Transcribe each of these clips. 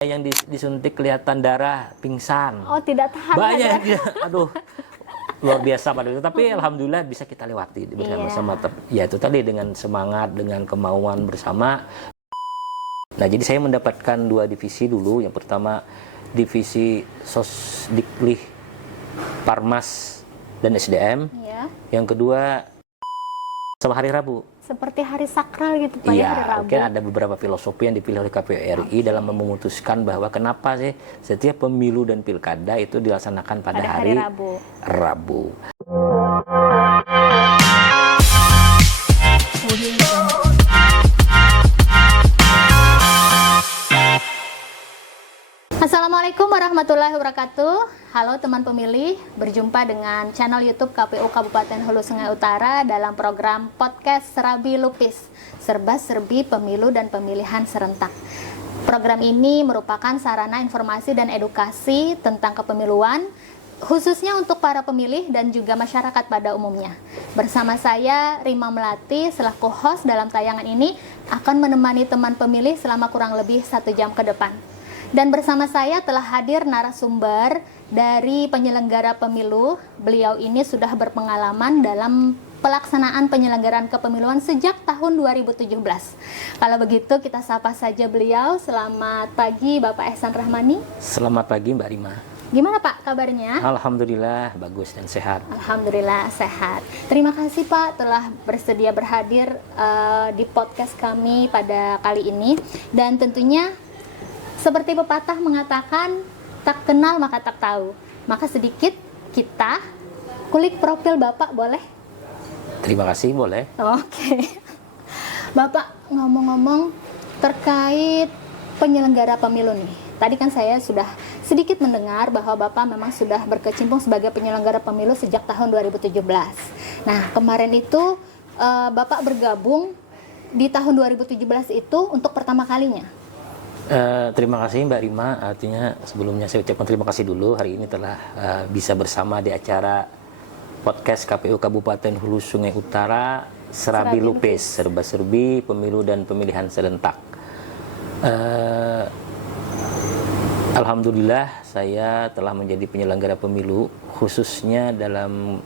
yang disuntik kelihatan darah, pingsan. Oh, tidak tahan. Banyak ya? yang aduh, luar biasa pada itu. Tapi alhamdulillah bisa kita lewati bersama-sama. Ya itu tadi dengan semangat, dengan kemauan bersama. Nah, jadi saya mendapatkan 2 divisi dulu. Yang pertama divisi Sosdiklih, Parmas dan SDM. Iya. Yang kedua sama hari Rabu. Seperti hari sakral gitu Pak, ya, hari Iya, Rabu. mungkin ada beberapa filosofi yang dipilih oleh KPU RI dalam memutuskan bahwa kenapa sih setiap pemilu dan pilkada itu dilaksanakan pada hari Rabu. Assalamualaikum warahmatullahi wabarakatuh. Halo teman pemilih, berjumpa dengan channel YouTube KPU Kabupaten Hulu Sungai Utara dalam program podcast Serabi Lupis, serba-serbi pemilu dan pemilihan serentak. Program ini merupakan sarana informasi dan edukasi tentang kepemiluan, khususnya untuk para pemilih dan juga masyarakat pada umumnya. Bersama saya, Rima Melati, selaku host dalam tayangan ini, akan menemani teman pemilih selama kurang lebih 1 jam ke depan. Dan bersama saya telah hadir narasumber dari penyelenggara pemilu. Beliau ini sudah berpengalaman dalam pelaksanaan penyelenggaraan kepemiluan sejak tahun 2017. Kalau begitu kita sapa saja beliau. Selamat pagi Bapak Ehsan Rahmani. Selamat pagi Mbak Rima. Gimana Pak kabarnya? Alhamdulillah bagus dan sehat. Alhamdulillah sehat. Terima kasih Pak telah bersedia berhadir di podcast kami pada kali ini. Dan tentunya seperti pepatah mengatakan, tak kenal maka tak tahu. Maka sedikit kita kulik profil Bapak, boleh? Terima kasih, boleh. Oke. Bapak, ngomong-ngomong terkait penyelenggara pemilu nih. Tadi kan saya sudah sedikit mendengar bahwa Bapak memang sudah berkecimpung sebagai penyelenggara pemilu sejak tahun 2017. Nah, kemarin itu Bapak bergabung di tahun 2017 itu untuk pertama kalinya. Terima kasih Mbak Rima, artinya sebelumnya saya ucapkan terima kasih dulu hari ini telah bisa bersama di acara podcast KPU Kabupaten Hulu Sungai Utara Serabi Lupis, serba-serbi pemilu dan pemilihan serentak. Alhamdulillah saya telah menjadi penyelenggara pemilu, khususnya dalam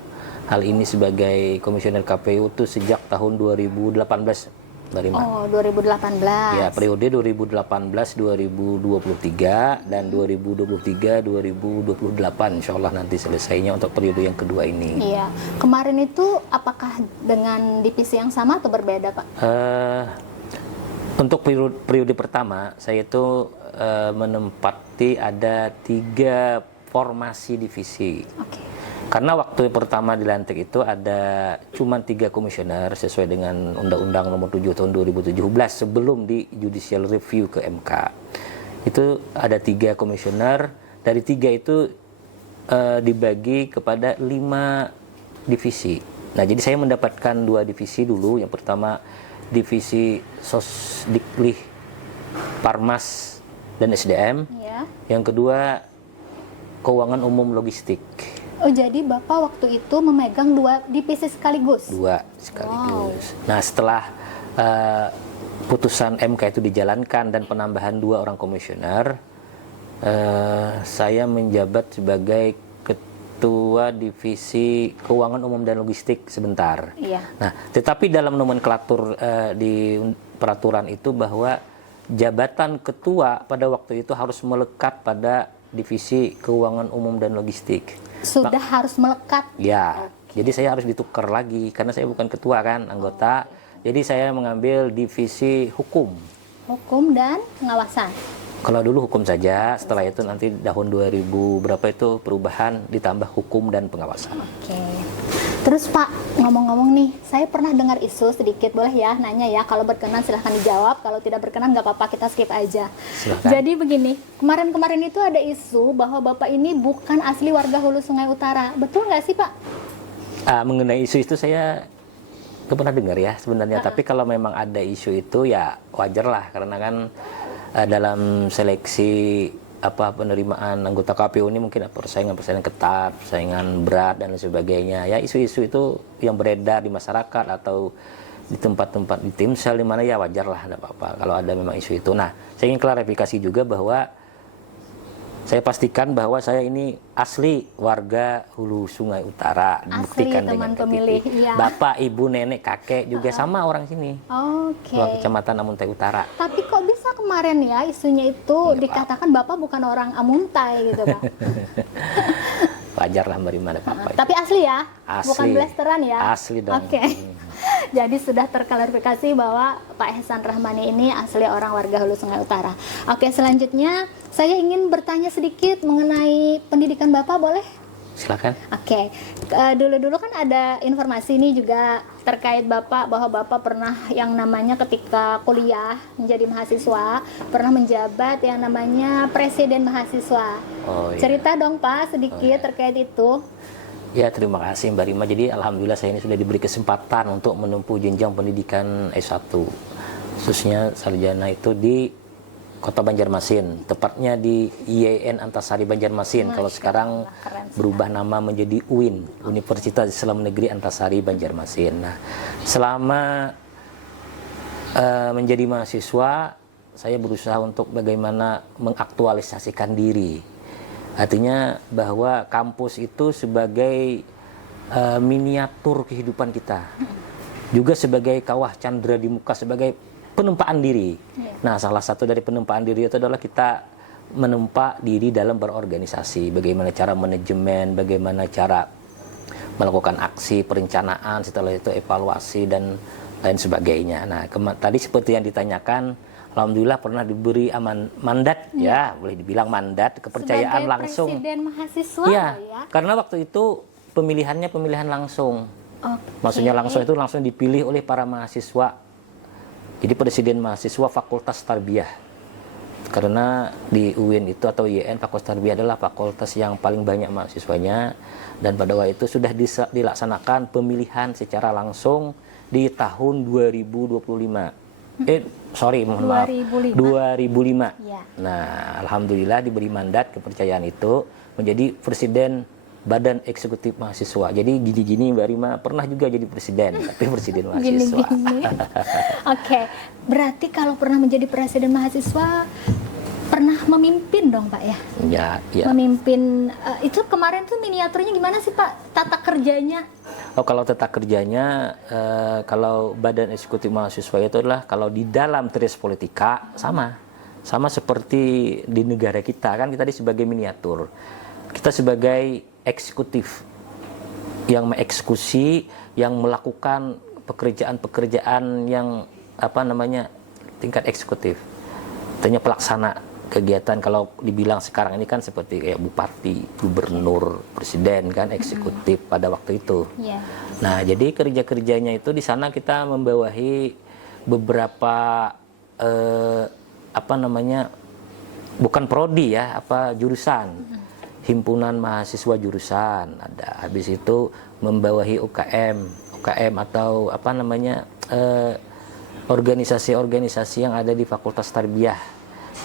hal ini sebagai komisioner KPU itu sejak tahun 2018. Oh, 2018. Ya, periode 2018-2023 dan 2023-2028 insya Allah nanti selesainya untuk periode yang kedua ini. Iya, kemarin itu apakah dengan divisi yang sama atau berbeda Pak? Untuk periode pertama saya itu menempati ada 3 formasi divisi. Oke. Karena waktu pertama dilantik itu ada cuma 3 komisioner sesuai dengan Undang-Undang Nomor 7 Tahun 2017 sebelum di judicial review ke MK. Itu ada 3 komisioner, dari 3 itu dibagi kepada 5 divisi. Nah, jadi saya mendapatkan 2 divisi dulu. Yang pertama divisi Sosdiklih, Parmas dan SDM. Ya. Yang kedua keuangan umum logistik. Oh, jadi Bapak waktu itu memegang 2 divisi sekaligus? 2 sekaligus. Wow. Nah, setelah putusan MK itu dijalankan dan penambahan 2 orang komisioner, saya menjabat sebagai Ketua Divisi Keuangan Umum dan Logistik sebentar. Iya. Nah, tetapi dalam nomenklatur di peraturan itu bahwa jabatan ketua pada waktu itu harus melekat pada Divisi Keuangan Umum dan Logistik. Sudah harus melekat? Ya, jadi saya harus ditukar lagi karena saya bukan ketua kan, anggota. Jadi saya mengambil divisi hukum. Hukum dan pengawasan? Kalau dulu hukum saja, setelah itu nanti tahun 2000 berapa itu perubahan ditambah hukum dan pengawasan. Oke. Terus Pak, ngomong-ngomong nih, saya pernah dengar isu sedikit, boleh ya nanya ya, kalau berkenan silahkan dijawab, kalau tidak berkenan nggak apa-apa, kita skip aja. Silahkan. Jadi begini, kemarin-kemarin itu ada isu bahwa Bapak ini bukan asli warga Hulu Sungai Utara, betul nggak sih Pak? Mengenai isu itu saya nggak pernah dengar ya sebenarnya, tapi kalau memang ada isu itu ya wajar lah, karena kan dalam seleksi penerimaan anggota KPU ini mungkin persaingan ketat, persaingan berat dan lain sebagainya. Ya isu-isu itu yang beredar di masyarakat atau di tempat-tempat di timsel di mana ya wajar lah, tidak apa-apa kalau ada memang isu itu. Nah, saya ingin klarifikasi juga bahwa Saya pastikan bahwa saya ini asli warga Hulu Sungai Utara. Asli Dibuktikan teman dengan pemilih, KTP. iya. Bapak, ibu, nenek, kakek juga sama orang sini. Oke. Luar Kecamatan Amuntai Utara. Tapi kok bisa kemarin ya isunya itu dikatakan Bapak bukan orang Amuntai gitu, Pak? Wajar lah Mbak Rima, ada apa-apa. Tapi asli ya? Asli. Bukan blasteran ya? Asli dong. Oke. Jadi sudah terklarifikasi bahwa Pak Ihsan Rahmani ini asli orang warga Hulu Sungai Utara. Oke, selanjutnya saya ingin bertanya sedikit mengenai pendidikan Bapak, boleh? Silakan. Oke, dulu-dulu kan ada informasi ini juga terkait Bapak, bahwa Bapak pernah yang namanya ketika kuliah menjadi mahasiswa, pernah menjabat yang namanya presiden mahasiswa. Oh, iya. Cerita dong Pak sedikit terkait itu. Ya, terima kasih Mbak Rima. Jadi alhamdulillah saya ini sudah diberi kesempatan untuk menempuh jenjang pendidikan S1. Khususnya sarjana itu di Kota Banjarmasin, tepatnya di IAIN Antasari Banjarmasin. Kalau sekarang berubah nama menjadi UIN, Universitas Islam Negeri Antasari Banjarmasin. Nah, selama menjadi mahasiswa, saya berusaha untuk bagaimana mengaktualisasikan diri. Artinya bahwa kampus itu sebagai miniatur kehidupan kita, juga sebagai kawah candra di muka, sebagai penempaan diri. Nah, salah satu dari penempaan diri itu adalah kita menempa diri dalam berorganisasi. Bagaimana cara manajemen, bagaimana cara melakukan aksi, perencanaan, setelah itu evaluasi dan lain sebagainya. Nah, tadi seperti yang ditanyakan, alhamdulillah pernah diberi mandat, ya boleh dibilang mandat, kepercayaan sebagai langsung. Presiden mahasiswa Ya, ya. karena waktu itu pemilihannya pemilihan langsung. Oke. Maksudnya langsung itu langsung dipilih oleh para mahasiswa. Jadi presiden mahasiswa Fakultas Tarbiyah. Karena di UIN itu atau IAIN Fakultas Tarbiyah adalah fakultas yang paling banyak mahasiswanya, dan pada waktu itu sudah dilaksanakan pemilihan secara langsung di tahun 2025. Mohon maaf. 2005. Ya. Nah, alhamdulillah diberi mandat kepercayaan itu menjadi presiden Badan Eksekutif Mahasiswa. Jadi gini-gini Mbak Rima pernah juga jadi presiden, tapi presiden mahasiswa. Gini-gini. Oke, berarti kalau pernah menjadi presiden mahasiswa pernah memimpin dong Pak ya? Ya. Memimpin itu kemarin tuh miniaturnya gimana sih Pak tata kerjanya? Oh, kalau tata kerjanya, kalau Badan Eksekutif Mahasiswa itu adalah kalau di dalam Tres Politika sama seperti di negara kita, kan kita sebagai miniatur. Kita sebagai eksekutif yang mengeksekusi, yang melakukan pekerjaan-pekerjaan yang tingkat eksekutif. Artinya pelaksana kegiatan, kalau dibilang sekarang ini kan seperti kayak bupati, gubernur, presiden kan eksekutif pada waktu itu. Yeah. Nah, jadi kerja-kerjanya itu di sana kita membawahi beberapa bukan prodi ya, jurusan. Himpunan mahasiswa jurusan ada. Habis itu membawahi UKM atau organisasi-organisasi yang ada di Fakultas Tarbiyah.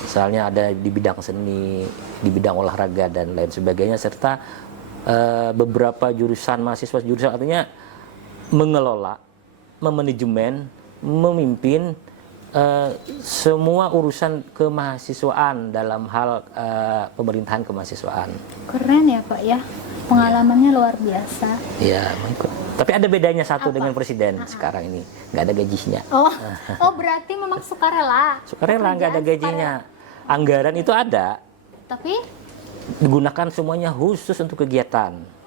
Misalnya ada di bidang seni, di bidang olahraga dan lain sebagainya, serta beberapa jurusan mahasiswa jurusan, artinya mengelola, memanajemen, memimpin semua urusan kemahasiswaan dalam hal pemerintahan kemahasiswaan. Keren ya Pak ya, pengalamannya luar biasa. Ya, tapi ada bedanya satu dengan presiden sekarang ini, nggak ada gajinya. Oh berarti memang sukarela? Sukarela, nggak ada gajinya. Anggaran itu ada, tapi digunakan semuanya khusus untuk kegiatan.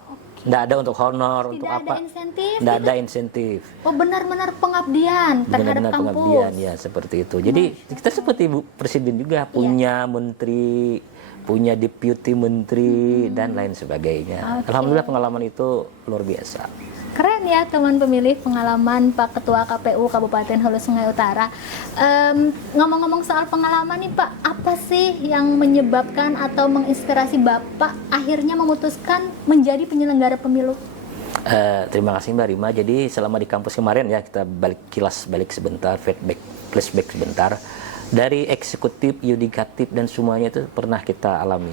Nggak ada untuk honor, untuk apa? Tidak ada insentif? Nggak ada insentif. Oh benar-benar pengabdian terhadap Benar-benar kampus? pengabdian, ya seperti itu. Jadi kita seperti Bu Presiden juga, punya menteri, punya deputi menteri, dan lain sebagainya. Alhamdulillah pengalaman itu luar biasa. Keren ya teman pemilih, pengalaman Pak Ketua KPU Kabupaten Hulu Sungai Utara. Ngomong-ngomong soal pengalaman nih Pak, apa sih yang menyebabkan atau menginspirasi Bapak akhirnya memutuskan menjadi penyelenggara pemilu? Terima kasih Mbak Rima. Jadi selama di kampus kemarin ya, kita kilas balik sebentar, flashback sebentar. Dari eksekutif, yudikatif, dan semuanya itu pernah kita alami.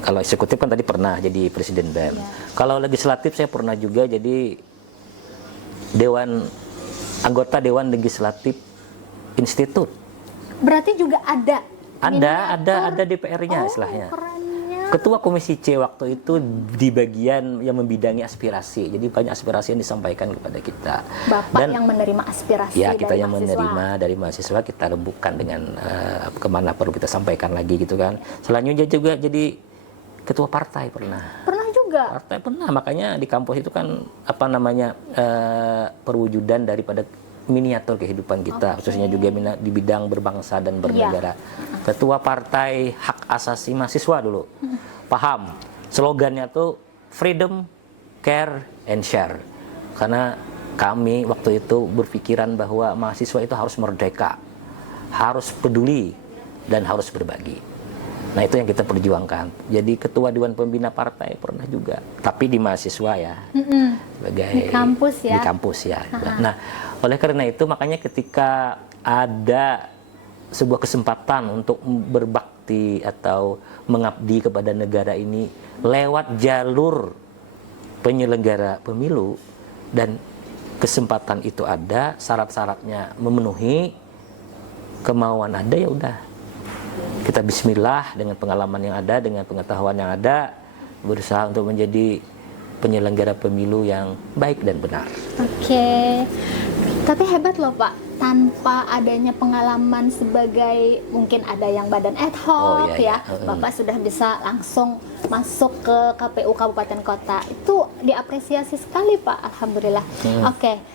Kalau eksekutif kan tadi pernah jadi presiden BEM. Kalau legislatif saya pernah juga jadi anggota Dewan Legislatif Institut. Berarti juga ada Ada DPR-nya istilahnya. Kerennya. Ketua Komisi C waktu itu di bagian yang membidangi aspirasi. Jadi banyak aspirasi yang disampaikan kepada kita. Bapak yang menerima aspirasi ya, kita dari yang mahasiswa. menerima dari mahasiswa, kita rembukan dengan kemana perlu kita sampaikan lagi gitu kan. Selanjutnya juga jadi ketua partai pernah. Pernah juga. Partai pernah, makanya di kampus itu kan perwujudan daripada miniatur kehidupan kita, khususnya juga di bidang berbangsa dan bernegara. Ketua Partai Hak Asasi Mahasiswa dulu, paham? Slogannya tuh Freedom, Care, and Share. Karena kami waktu itu berpikiran bahwa mahasiswa itu harus merdeka, harus peduli, dan harus berbagi. Nah, itu yang kita perjuangkan. Jadi ketua Dewan Pembina Partai pernah juga, tapi di mahasiswa ya, sebagai di kampus ya. Di kampus ya. Nah, oleh karena itu makanya ketika ada sebuah kesempatan untuk berbakti atau mengabdi kepada negara ini lewat jalur penyelenggara pemilu dan kesempatan itu ada, syarat-syaratnya memenuhi, kemauan ada, ya udah. Kita bismillah dengan pengalaman yang ada, dengan pengetahuan yang ada, berusaha untuk menjadi penyelenggara pemilu yang baik dan benar. Oke. Tapi hebat loh Pak, tanpa adanya pengalaman sebagai mungkin ada yang badan ad hoc Bapak sudah bisa langsung masuk ke KPU Kabupaten Kota. Itu diapresiasi sekali Pak, alhamdulillah. Oke.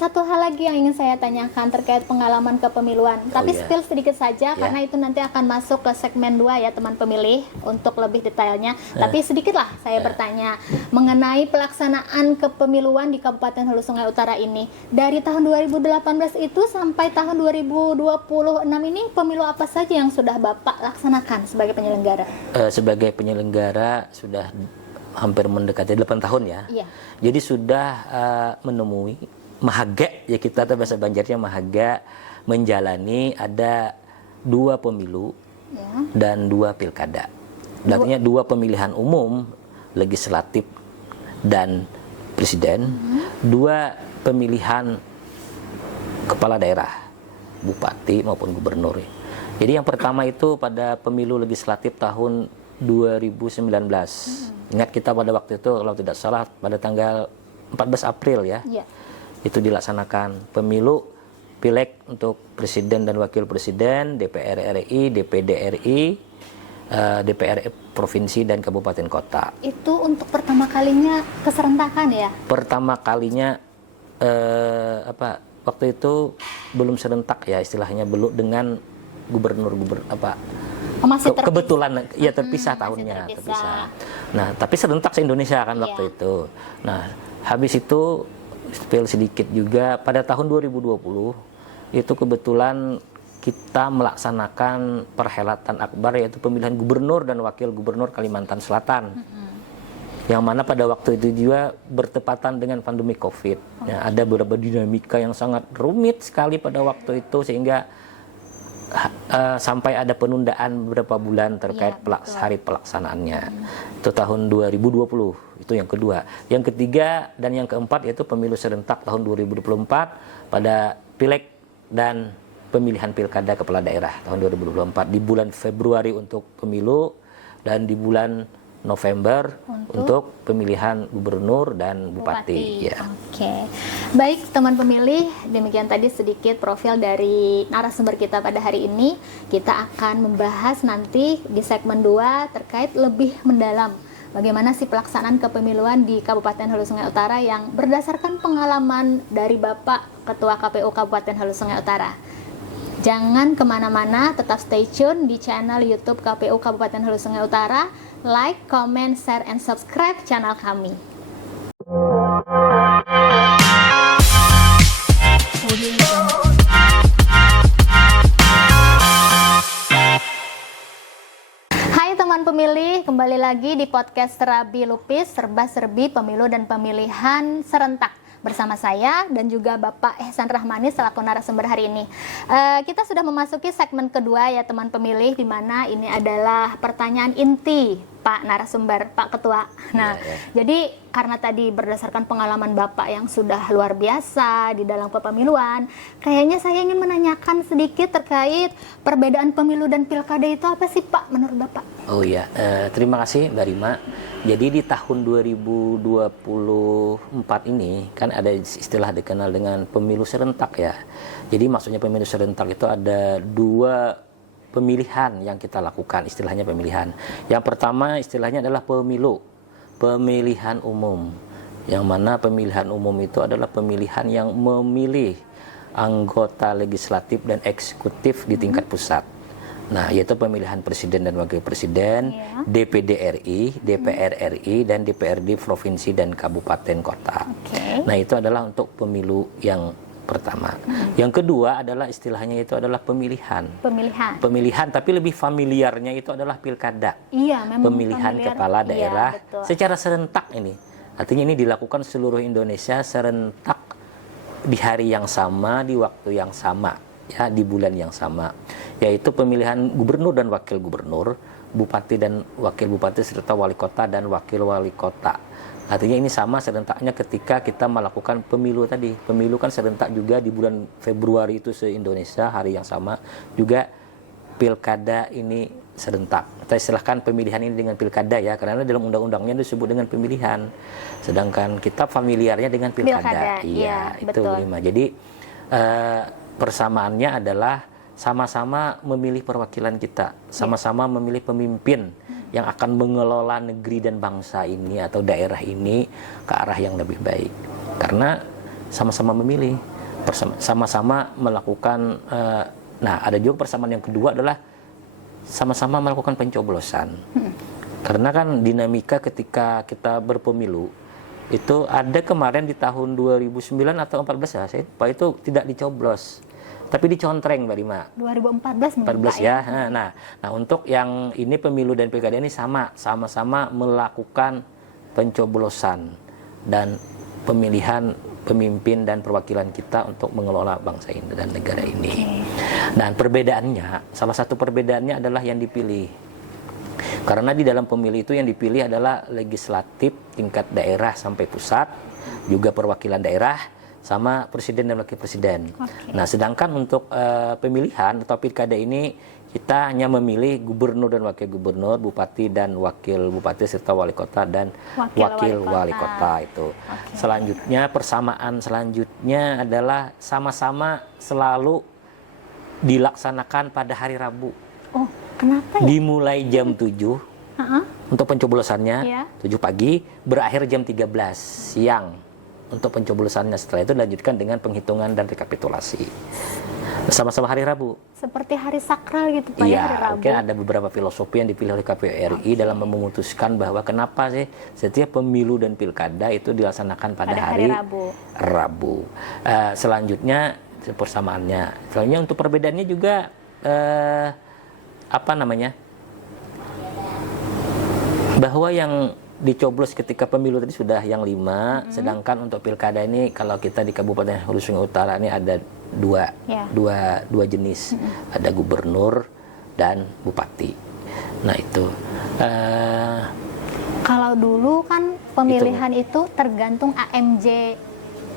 Satu hal lagi yang ingin saya tanyakan terkait pengalaman kepemiluan. Tapi spill sedikit saja karena itu nanti akan masuk ke segmen 2 ya teman pemilih untuk lebih detailnya. Tapi sedikitlah saya bertanya mengenai pelaksanaan kepemiluan di Kabupaten Hulu Sungai Utara ini. Dari tahun 2018 itu sampai tahun 2026 ini pemilu apa saja yang sudah Bapak laksanakan sebagai penyelenggara? Sebagai penyelenggara sudah hampir mendekati 8 tahun ya. Iya. Jadi sudah menemui mahaga, ya kita bahasa Banjarnya mahaga, menjalani ada 2 pemilu dan 2 pilkada. Artinya 2 pemilihan umum, legislatif dan presiden, 2 pemilihan kepala daerah, bupati maupun gubernur. Jadi yang pertama itu pada pemilu legislatif tahun 2019. Ingat kita pada waktu itu kalau tidak salah pada tanggal 14 April ya. Itu dilaksanakan pemilu pileg untuk presiden dan wakil presiden, DPR RI, DPD RI, DPR provinsi dan kabupaten kota. Itu untuk pertama kalinya keserentakan ya? Pertama kalinya waktu itu belum serentak ya istilahnya, belum dengan gubernur kebetulan ya terpisah tahunnya, terpisah. Nah, tapi serentak se-Indonesia kan waktu itu. Nah, habis itu spill sedikit juga pada tahun 2020 itu kebetulan kita melaksanakan perhelatan akbar yaitu pemilihan gubernur dan wakil gubernur Kalimantan Selatan. Yang mana pada waktu itu juga bertepatan dengan pandemi Covid. Ya, ada beberapa dinamika yang sangat rumit sekali pada waktu itu sehingga sampai ada penundaan beberapa bulan terkait hari pelaksanaannya. Itu tahun 2020, itu yang kedua. Yang ketiga dan yang keempat yaitu pemilu serentak tahun 2024 pada pileg dan pemilihan pilkada kepala daerah tahun 2024 di bulan Februari untuk pemilu dan di bulan November untuk pemilihan gubernur dan bupati. Ya. Oke. Baik teman pemilih, demikian tadi sedikit profil dari narasumber kita pada hari ini. Kita akan membahas nanti di segmen 2 terkait lebih mendalam bagaimana sih pelaksanaan kepemiluan di Kabupaten Hulu Sungai Utara yang berdasarkan pengalaman dari Bapak Ketua KPU Kabupaten Hulu Sungai Utara. Jangan kemana-mana, tetap stay tune di channel YouTube KPU Kabupaten Hulu Sungai Utara. Like, comment, share, and subscribe channel kami. Hai teman pemilih, kembali lagi di podcast Serabi Lupis, serba-serbi pemilu dan pemilihan serentak. Bersama saya dan juga Bapak Ehsan Rahmani selaku narasumber hari ini. Kita sudah memasuki segmen kedua ya teman pemilih, di mana ini adalah pertanyaan inti Pak narasumber, Pak Ketua. Nah, jadi karena tadi berdasarkan pengalaman Bapak yang sudah luar biasa di dalam kepemiluan, kayaknya saya ingin menanyakan sedikit terkait perbedaan pemilu dan pilkada itu apa sih Pak menurut Bapak? Oh iya, terima kasih Mbak Rima. Jadi di tahun 2024 ini kan ada istilah dikenal dengan pemilu serentak ya. Jadi maksudnya pemilu serentak itu ada dua pemilihan yang kita lakukan, istilahnya pemilihan. Yang pertama istilahnya adalah pemilihan umum. Yang mana pemilihan umum itu adalah pemilihan yang memilih anggota legislatif dan eksekutif di tingkat pusat. Nah, yaitu pemilihan presiden dan wakil presiden, DPD RI, DPR RI, dan DPRD provinsi dan kabupaten kota. Nah, itu adalah untuk pemilu yang pertama. Yang kedua adalah istilahnya itu adalah pemilihan. Pemilihan, tapi lebih familiarnya itu adalah pilkada. Iya, memang pemilihan familiar. Kepala daerah Betul. secara serentak ini. Artinya ini dilakukan seluruh Indonesia serentak di hari yang sama, di waktu yang sama. Ya, di bulan yang sama, yaitu pemilihan gubernur dan wakil gubernur, bupati dan wakil bupati, serta wali kota dan wakil wali kota. Artinya ini sama serentaknya ketika kita melakukan pemilu tadi. Pemilu kan serentak juga di bulan Februari itu se-Indonesia, hari yang sama. Juga pilkada ini serentak. Kita istilahkan pemilihan ini dengan pilkada ya, karena dalam undang-undangnya disebut dengan pemilihan. Sedangkan kita familiarnya dengan pilkada. Iya, itu betul. Lima. Jadi persamaannya adalah sama-sama memilih perwakilan kita, sama-sama memilih pemimpin yang akan mengelola negeri dan bangsa ini atau daerah ini ke arah yang lebih baik. Karena sama-sama memilih, sama-sama melakukan, nah ada juga persamaan yang kedua adalah sama-sama melakukan pencoblosan. Karena kan dinamika ketika kita berpemilu, itu ada kemarin di tahun 2009 atau 14 ya, saya lupa, itu tidak dicoblos. Tapi dicontreng Mbak Rima. 2014 ya. Nah, untuk yang ini pemilu dan pilkada ini sama-sama melakukan pencoblosan dan pemilihan pemimpin dan perwakilan kita untuk mengelola bangsa ini dan negara ini. Dan perbedaannya, salah satu perbedaannya adalah yang dipilih. Karena di dalam pemilu itu yang dipilih adalah legislatif tingkat daerah sampai pusat, juga perwakilan daerah, sama presiden dan wakil presiden. Nah, sedangkan untuk pemilihan atau pilkada ini kita hanya memilih gubernur dan wakil gubernur, bupati dan wakil bupati, serta wali kota dan wakil wali kota itu. Selanjutnya, persamaan selanjutnya adalah sama-sama selalu dilaksanakan pada hari Rabu. Oh, kenapa ya? Dimulai jam 7 untuk pencoblosannya, 7 pagi, berakhir jam 13 siang untuk pencoblosannya. Setelah itu dilanjutkan dengan penghitungan dan rekapitulasi. Sama-sama hari Rabu. Seperti hari sakral gitu Pak, ya, hari Rabu. Mungkin ada beberapa filosofi yang dipilih oleh KPU RI dalam memutuskan bahwa kenapa sih setiap pemilu dan pilkada itu dilaksanakan pada hari Rabu. Selanjutnya persamaannya. Soalnya untuk perbedaannya juga bahwa yang dicoblos ketika pemilu tadi sudah yang 5, sedangkan untuk pilkada ini kalau kita di Kabupaten Hulu Sungai Utara ini ada dua jenis, ada gubernur dan bupati. Nah itu. Kalau dulu kan pemilihan itu tergantung AMJ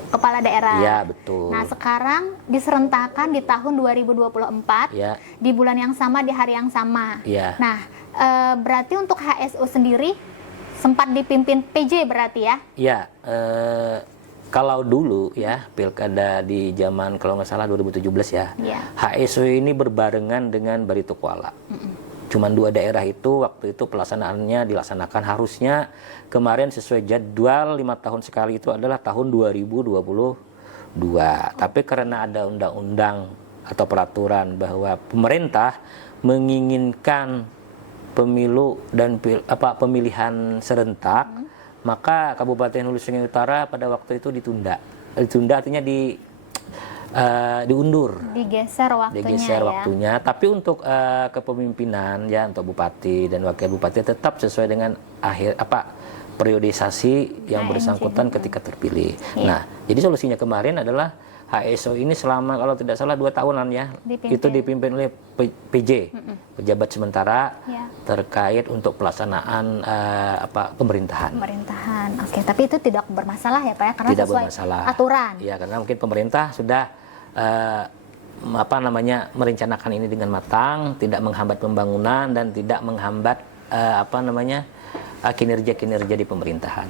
kepala daerah. Ya, betul. Nah, sekarang diserentakkan di tahun 2024, di bulan yang sama, di hari yang sama. Ya. Nah, berarti untuk HSU sendiri sempat dipimpin PJ berarti ya? Ya, kalau dulu ya pilkada di zaman kalau nggak salah 2017 ya, HSU ini berbarengan dengan Barito Kuala. Cuman 2 daerah itu waktu itu pelaksanaannya dilaksanakan harusnya kemarin sesuai jadwal 5 tahun sekali itu adalah tahun 2022. Tapi karena ada undang-undang atau peraturan bahwa pemerintah menginginkan pemilu dan pemilihan serentak, maka Kabupaten Hulu Sungai Utara pada waktu itu ditunda. Ditunda artinya diundur. Digeser waktunya. Tapi untuk kepemimpinan ya untuk bupati dan wakil bupati tetap sesuai dengan periodisasi yang bersangkutan ketika terpilih. Nah, jadi solusinya kemarin adalah HSO ini selama kalau tidak salah 2 tahunan ya, itu dipimpin oleh PJ, pejabat sementara. terkait untuk pelaksanaan pemerintahan. Oke, tapi itu tidak bermasalah ya Pak ya, karena Tidak sesuai bermasalah. aturan. Ya, karena mungkin pemerintah sudah merencanakan ini dengan matang, tidak menghambat pembangunan dan tidak menghambat kinerja-kinerja di pemerintahan.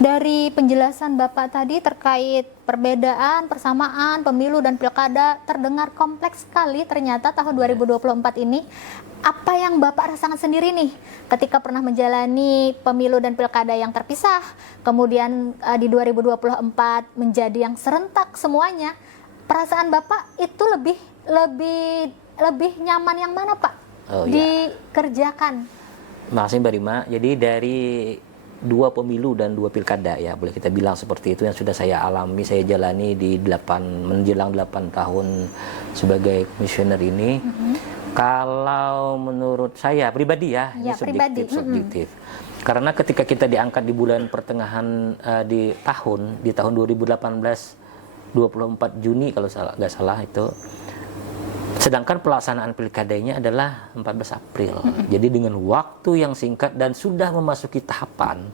Dari penjelasan Bapak tadi terkait perbedaan, persamaan pemilu dan pilkada terdengar kompleks sekali ternyata tahun 2024 ini. Apa yang Bapak rasakan sendiri nih ketika pernah menjalani pemilu dan pilkada yang terpisah, kemudian di 2024 menjadi yang serentak semuanya. Perasaan Bapak itu lebih nyaman yang mana Pak? Dikerjakan? Makasih Mbak Rima. Jadi dari 2 pemilu dan 2 pilkada ya, boleh kita bilang seperti itu yang sudah saya alami, saya jalani di menjelang 8 tahun sebagai komisioner ini. Kalau menurut saya pribadi ya, ini subjektif. Karena ketika kita diangkat di bulan pertengahan di tahun 2018 24 Juni kalau nggak salah itu. Sedangkan pelaksanaan pilkadanya adalah 14 April. Jadi dengan waktu yang singkat dan sudah memasuki tahapan,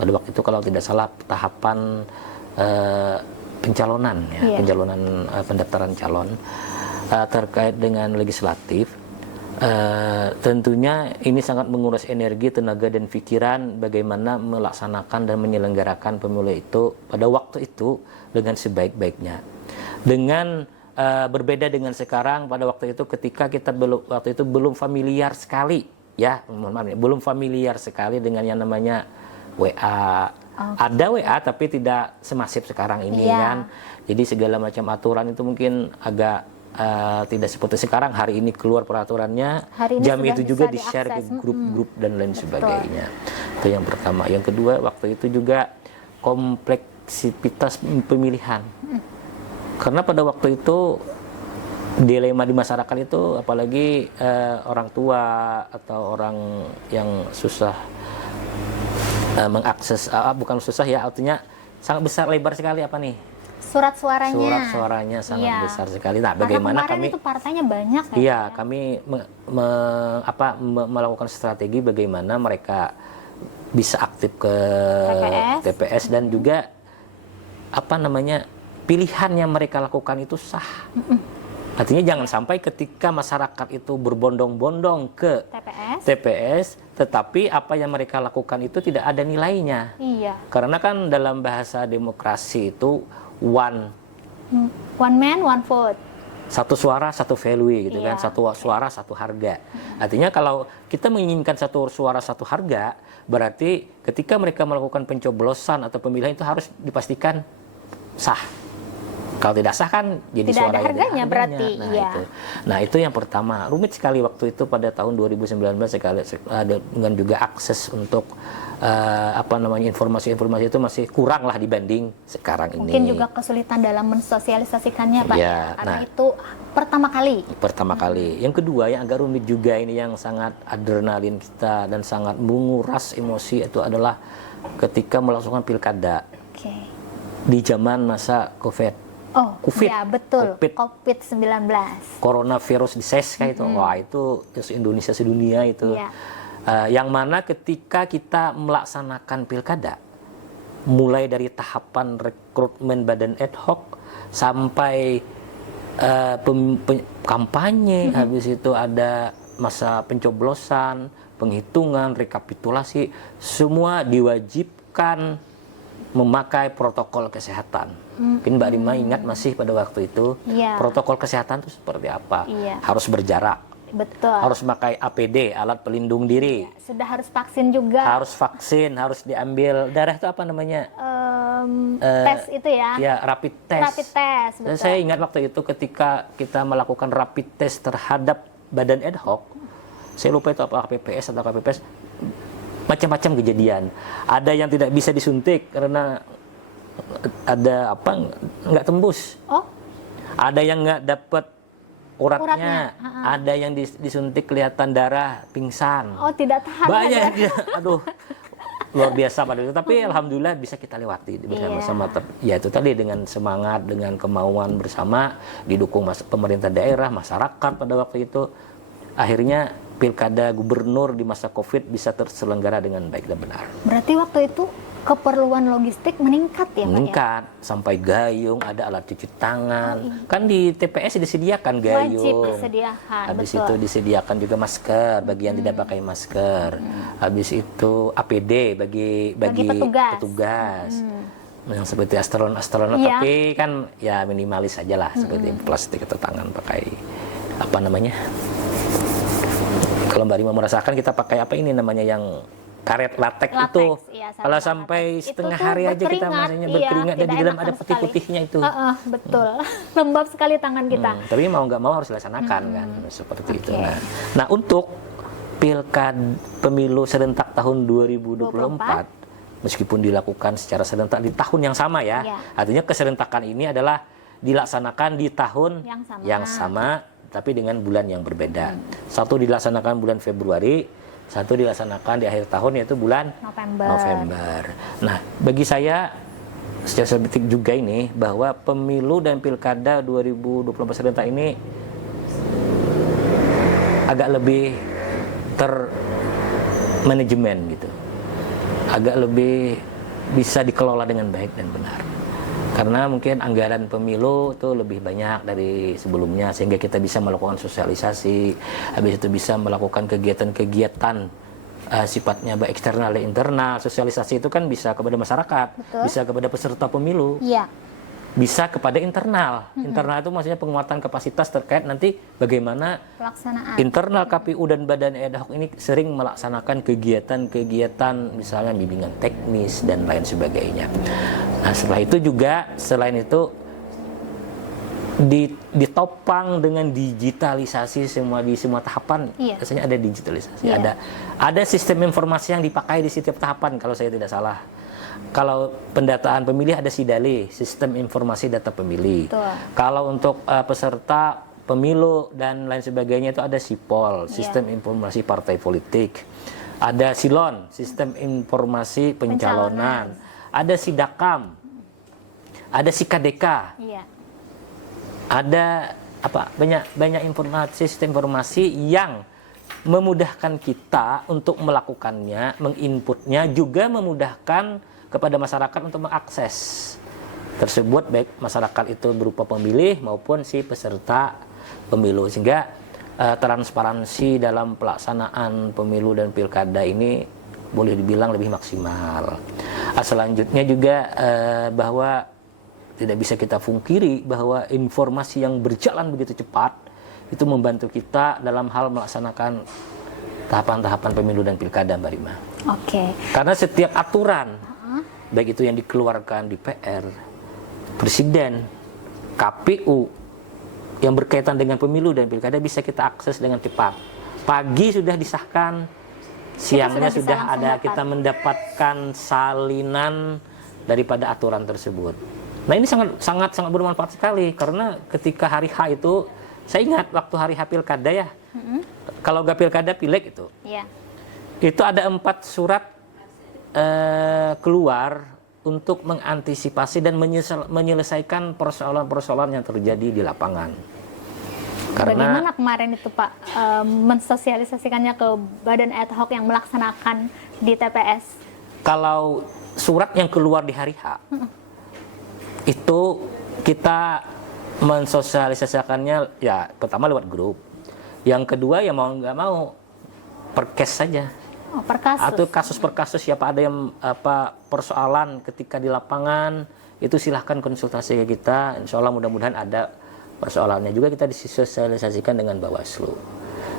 pada waktu itu kalau tidak salah tahapan pencalonan ya, pencalonan pendaftaran calon terkait dengan legislatif. Tentunya ini sangat menguras energi, tenaga dan pikiran bagaimana melaksanakan dan menyelenggarakan pemilu itu pada waktu itu dengan sebaik-baiknya. Dengan berbeda dengan sekarang pada waktu itu ketika kita belum familiar sekali ya, belum familiar sekali dengan yang namanya WA. Ada WA tapi tidak semasif sekarang ini kan. Jadi segala macam aturan itu mungkin agak tidak seperti sekarang. Hari ini keluar peraturannya, jam itu juga di-share ke grup-grup dan lain sebagainya. Itu yang pertama. Yang kedua, waktu itu juga kompleksitas pemilihan. Karena pada waktu itu dilema di masyarakat itu, apalagi orang tua atau orang yang susah mengakses, bukan susah ya, artinya sangat besar lebar sekali surat suaranya sangat besar sekali. Nah, bagaimana kami itu partainya banyak ya? Iya, kami melakukan strategi bagaimana mereka bisa aktif ke TPS dan juga pilihan yang mereka lakukan itu sah. Artinya jangan sampai ketika masyarakat itu berbondong-bondong ke TPS, tetapi apa yang mereka lakukan itu tidak ada nilainya. Iya. Karena kan dalam bahasa demokrasi itu one man, one vote. Satu suara, satu value gitu kan. Satu suara, satu harga. Artinya kalau kita menginginkan satu suara, satu harga, berarti ketika mereka melakukan pencoblosan atau pemilihan itu harus dipastikan sah. Kalau tidak sah kan jadi tidak suara ada harganya berarti. Nah, itu yang pertama. Rumit sekali waktu itu pada tahun 2019 sekali dengan juga akses untuk informasi-informasi itu masih kurang lah dibanding sekarang ini. Mungkin juga kesulitan dalam mensosialisasikannya Pak. Ya, karena itu pertama kali. Yang kedua yang agak rumit juga ini yang sangat adrenalin kita dan sangat menguras emosi itu adalah ketika melaksanakan pilkada. Di zaman masa COVID. Ya betul. COVID-19. Coronavirus disease kayak itu. Wah, itu Indonesia sedunia itu. Yang mana ketika kita melaksanakan pilkada, mulai dari tahapan rekrutmen badan ad hoc sampai kampanye, habis itu ada masa pencoblosan, penghitungan, rekapitulasi, semua diwajibkan memakai protokol kesehatan. Mungkin Mbak Rima ingat masih pada waktu itu protokol kesehatan itu seperti apa? Harus berjarak. Betul. Harus memakai APD, alat pelindung diri. Sudah harus vaksin juga. Harus vaksin, harus diambil darah itu apa namanya? Tes itu ya? Ya, rapid test. Rapid test, betul. Dan saya ingat waktu itu ketika kita melakukan rapid test terhadap badan ad hoc, saya lupa itu apa KPPS atau KPPS, macam-macam kejadian. Ada yang tidak bisa disuntik karena ada nggak tembus. Ada yang nggak dapat uratnya. Ada yang disuntik kelihatan darah, pingsan. Tidak tahan. Banyak, aduh, luar biasa pada itu. Tapi alhamdulillah bisa kita lewati bersama-sama. Ya itu tadi dengan semangat, dengan kemauan bersama, didukung pemerintah daerah, masyarakat pada waktu itu. Akhirnya pilkada gubernur di masa COVID bisa terselenggara dengan baik dan benar. Berarti waktu itu keperluan logistik meningkat ya Pak ya? Meningkat, sampai gayung, ada alat cuci tangan. Kan di TPS disediakan gayung. Wajib disediakan, Habis betul. itu disediakan juga masker bagi yang tidak pakai masker. Habis itu APD bagi petugas. Yang seperti astronot Iya. tapi kan ya minimalis saja lah, seperti plastik atau tangan pakai apa namanya? Kalau Mbak Rima merasakan kita pakai apa ini namanya yang karet latex itu. Iya, Kalau sarung sampai latex. setengah Itu tuh hari aja kita berkeringat, masanya iya, berkeringat dan tidak di dalam enak ada sama putih-putihnya itu. Betul. Lembab sekali tangan kita. Tapi mau nggak mau harus dilaksanakan kan seperti itu. Oke. Nah, untuk pemilu serentak tahun 2024 meskipun dilakukan secara serentak di tahun yang sama ya. Iya. Artinya keserentakan ini adalah dilaksanakan di tahun Yang sama. yang sama tapi dengan bulan yang berbeda. Satu dilaksanakan bulan Februari, satu dilaksanakan di akhir tahun yaitu bulan November. Nah, bagi saya secara subjektif juga ini bahwa pemilu dan pilkada 2024 serentak ini agak lebih termanajemen gitu. Agak lebih bisa dikelola dengan baik dan benar. Karena mungkin anggaran pemilu itu lebih banyak dari sebelumnya sehingga kita bisa melakukan sosialisasi, habis itu bisa melakukan kegiatan-kegiatan sifatnya baik eksternal dan internal. Sosialisasi itu kan bisa kepada masyarakat, Betul. bisa kepada peserta pemilu, Iya. bisa kepada internal. Internal itu maksudnya penguatan kapasitas terkait nanti bagaimana Pelaksanaan. internal KPU dan badan ad hoc ini sering melaksanakan kegiatan-kegiatan misalnya bimbingan teknis dan lain sebagainya. Nah, setelah itu juga selain itu ditopang dengan digitalisasi di semua tahapan. Iya. Biasanya ada digitalisasi, Iya. ada sistem informasi yang dipakai di setiap tahapan kalau saya tidak salah. Kalau pendataan pemilih ada SIDALE, Sistem Informasi Data Pemilih. Betul. Kalau untuk peserta pemilu dan lain sebagainya itu ada SIPOL, Sistem Informasi Partai Politik. Ada SILON, Sistem Informasi Pencalonan. Ada SIDAKAM. Ada SIKADEKA. Iya. Ada banyak informasi, sistem informasi yang memudahkan kita untuk melakukannya, menginputnya, juga memudahkan kepada masyarakat untuk mengakses tersebut, baik masyarakat itu berupa pemilih maupun si peserta pemilu, sehingga transparansi dalam pelaksanaan pemilu dan pilkada ini boleh dibilang lebih maksimal. Selanjutnya juga bahwa tidak bisa kita pungkiri bahwa informasi yang berjalan begitu cepat itu membantu kita dalam hal melaksanakan tahapan-tahapan pemilu dan pilkada, Mbak Rima. Oke. Karena setiap aturan, baik itu yang dikeluarkan DPR, Presiden, KPU, yang berkaitan dengan pemilu dan pilkada bisa kita akses dengan cepat. Pagi sudah disahkan, siangnya sudah ada, kita mendapatkan salinan daripada aturan tersebut. Nah, ini sangat bermanfaat sekali karena ketika hari H itu, saya ingat waktu hari H pilkada ya, kalau nggak pilkada pileg itu, itu ada 4 surat keluar untuk mengantisipasi dan menyelesaikan persoalan-persoalan yang terjadi di lapangan. Karena bagaimana kemarin itu Pak mensosialisasikannya ke badan ad hoc yang melaksanakan di TPS? Kalau surat yang keluar di hari H, itu kita mensosialisasikannya ya pertama lewat grup, yang kedua ya mau nggak mau per case saja. Per kasus. Atau kasus per kasus, siapa ada yang persoalan ketika di lapangan itu silahkan konsultasi ke kita. Insya Allah mudah-mudahan ada persoalannya juga kita disosialisasikan dengan Bawaslu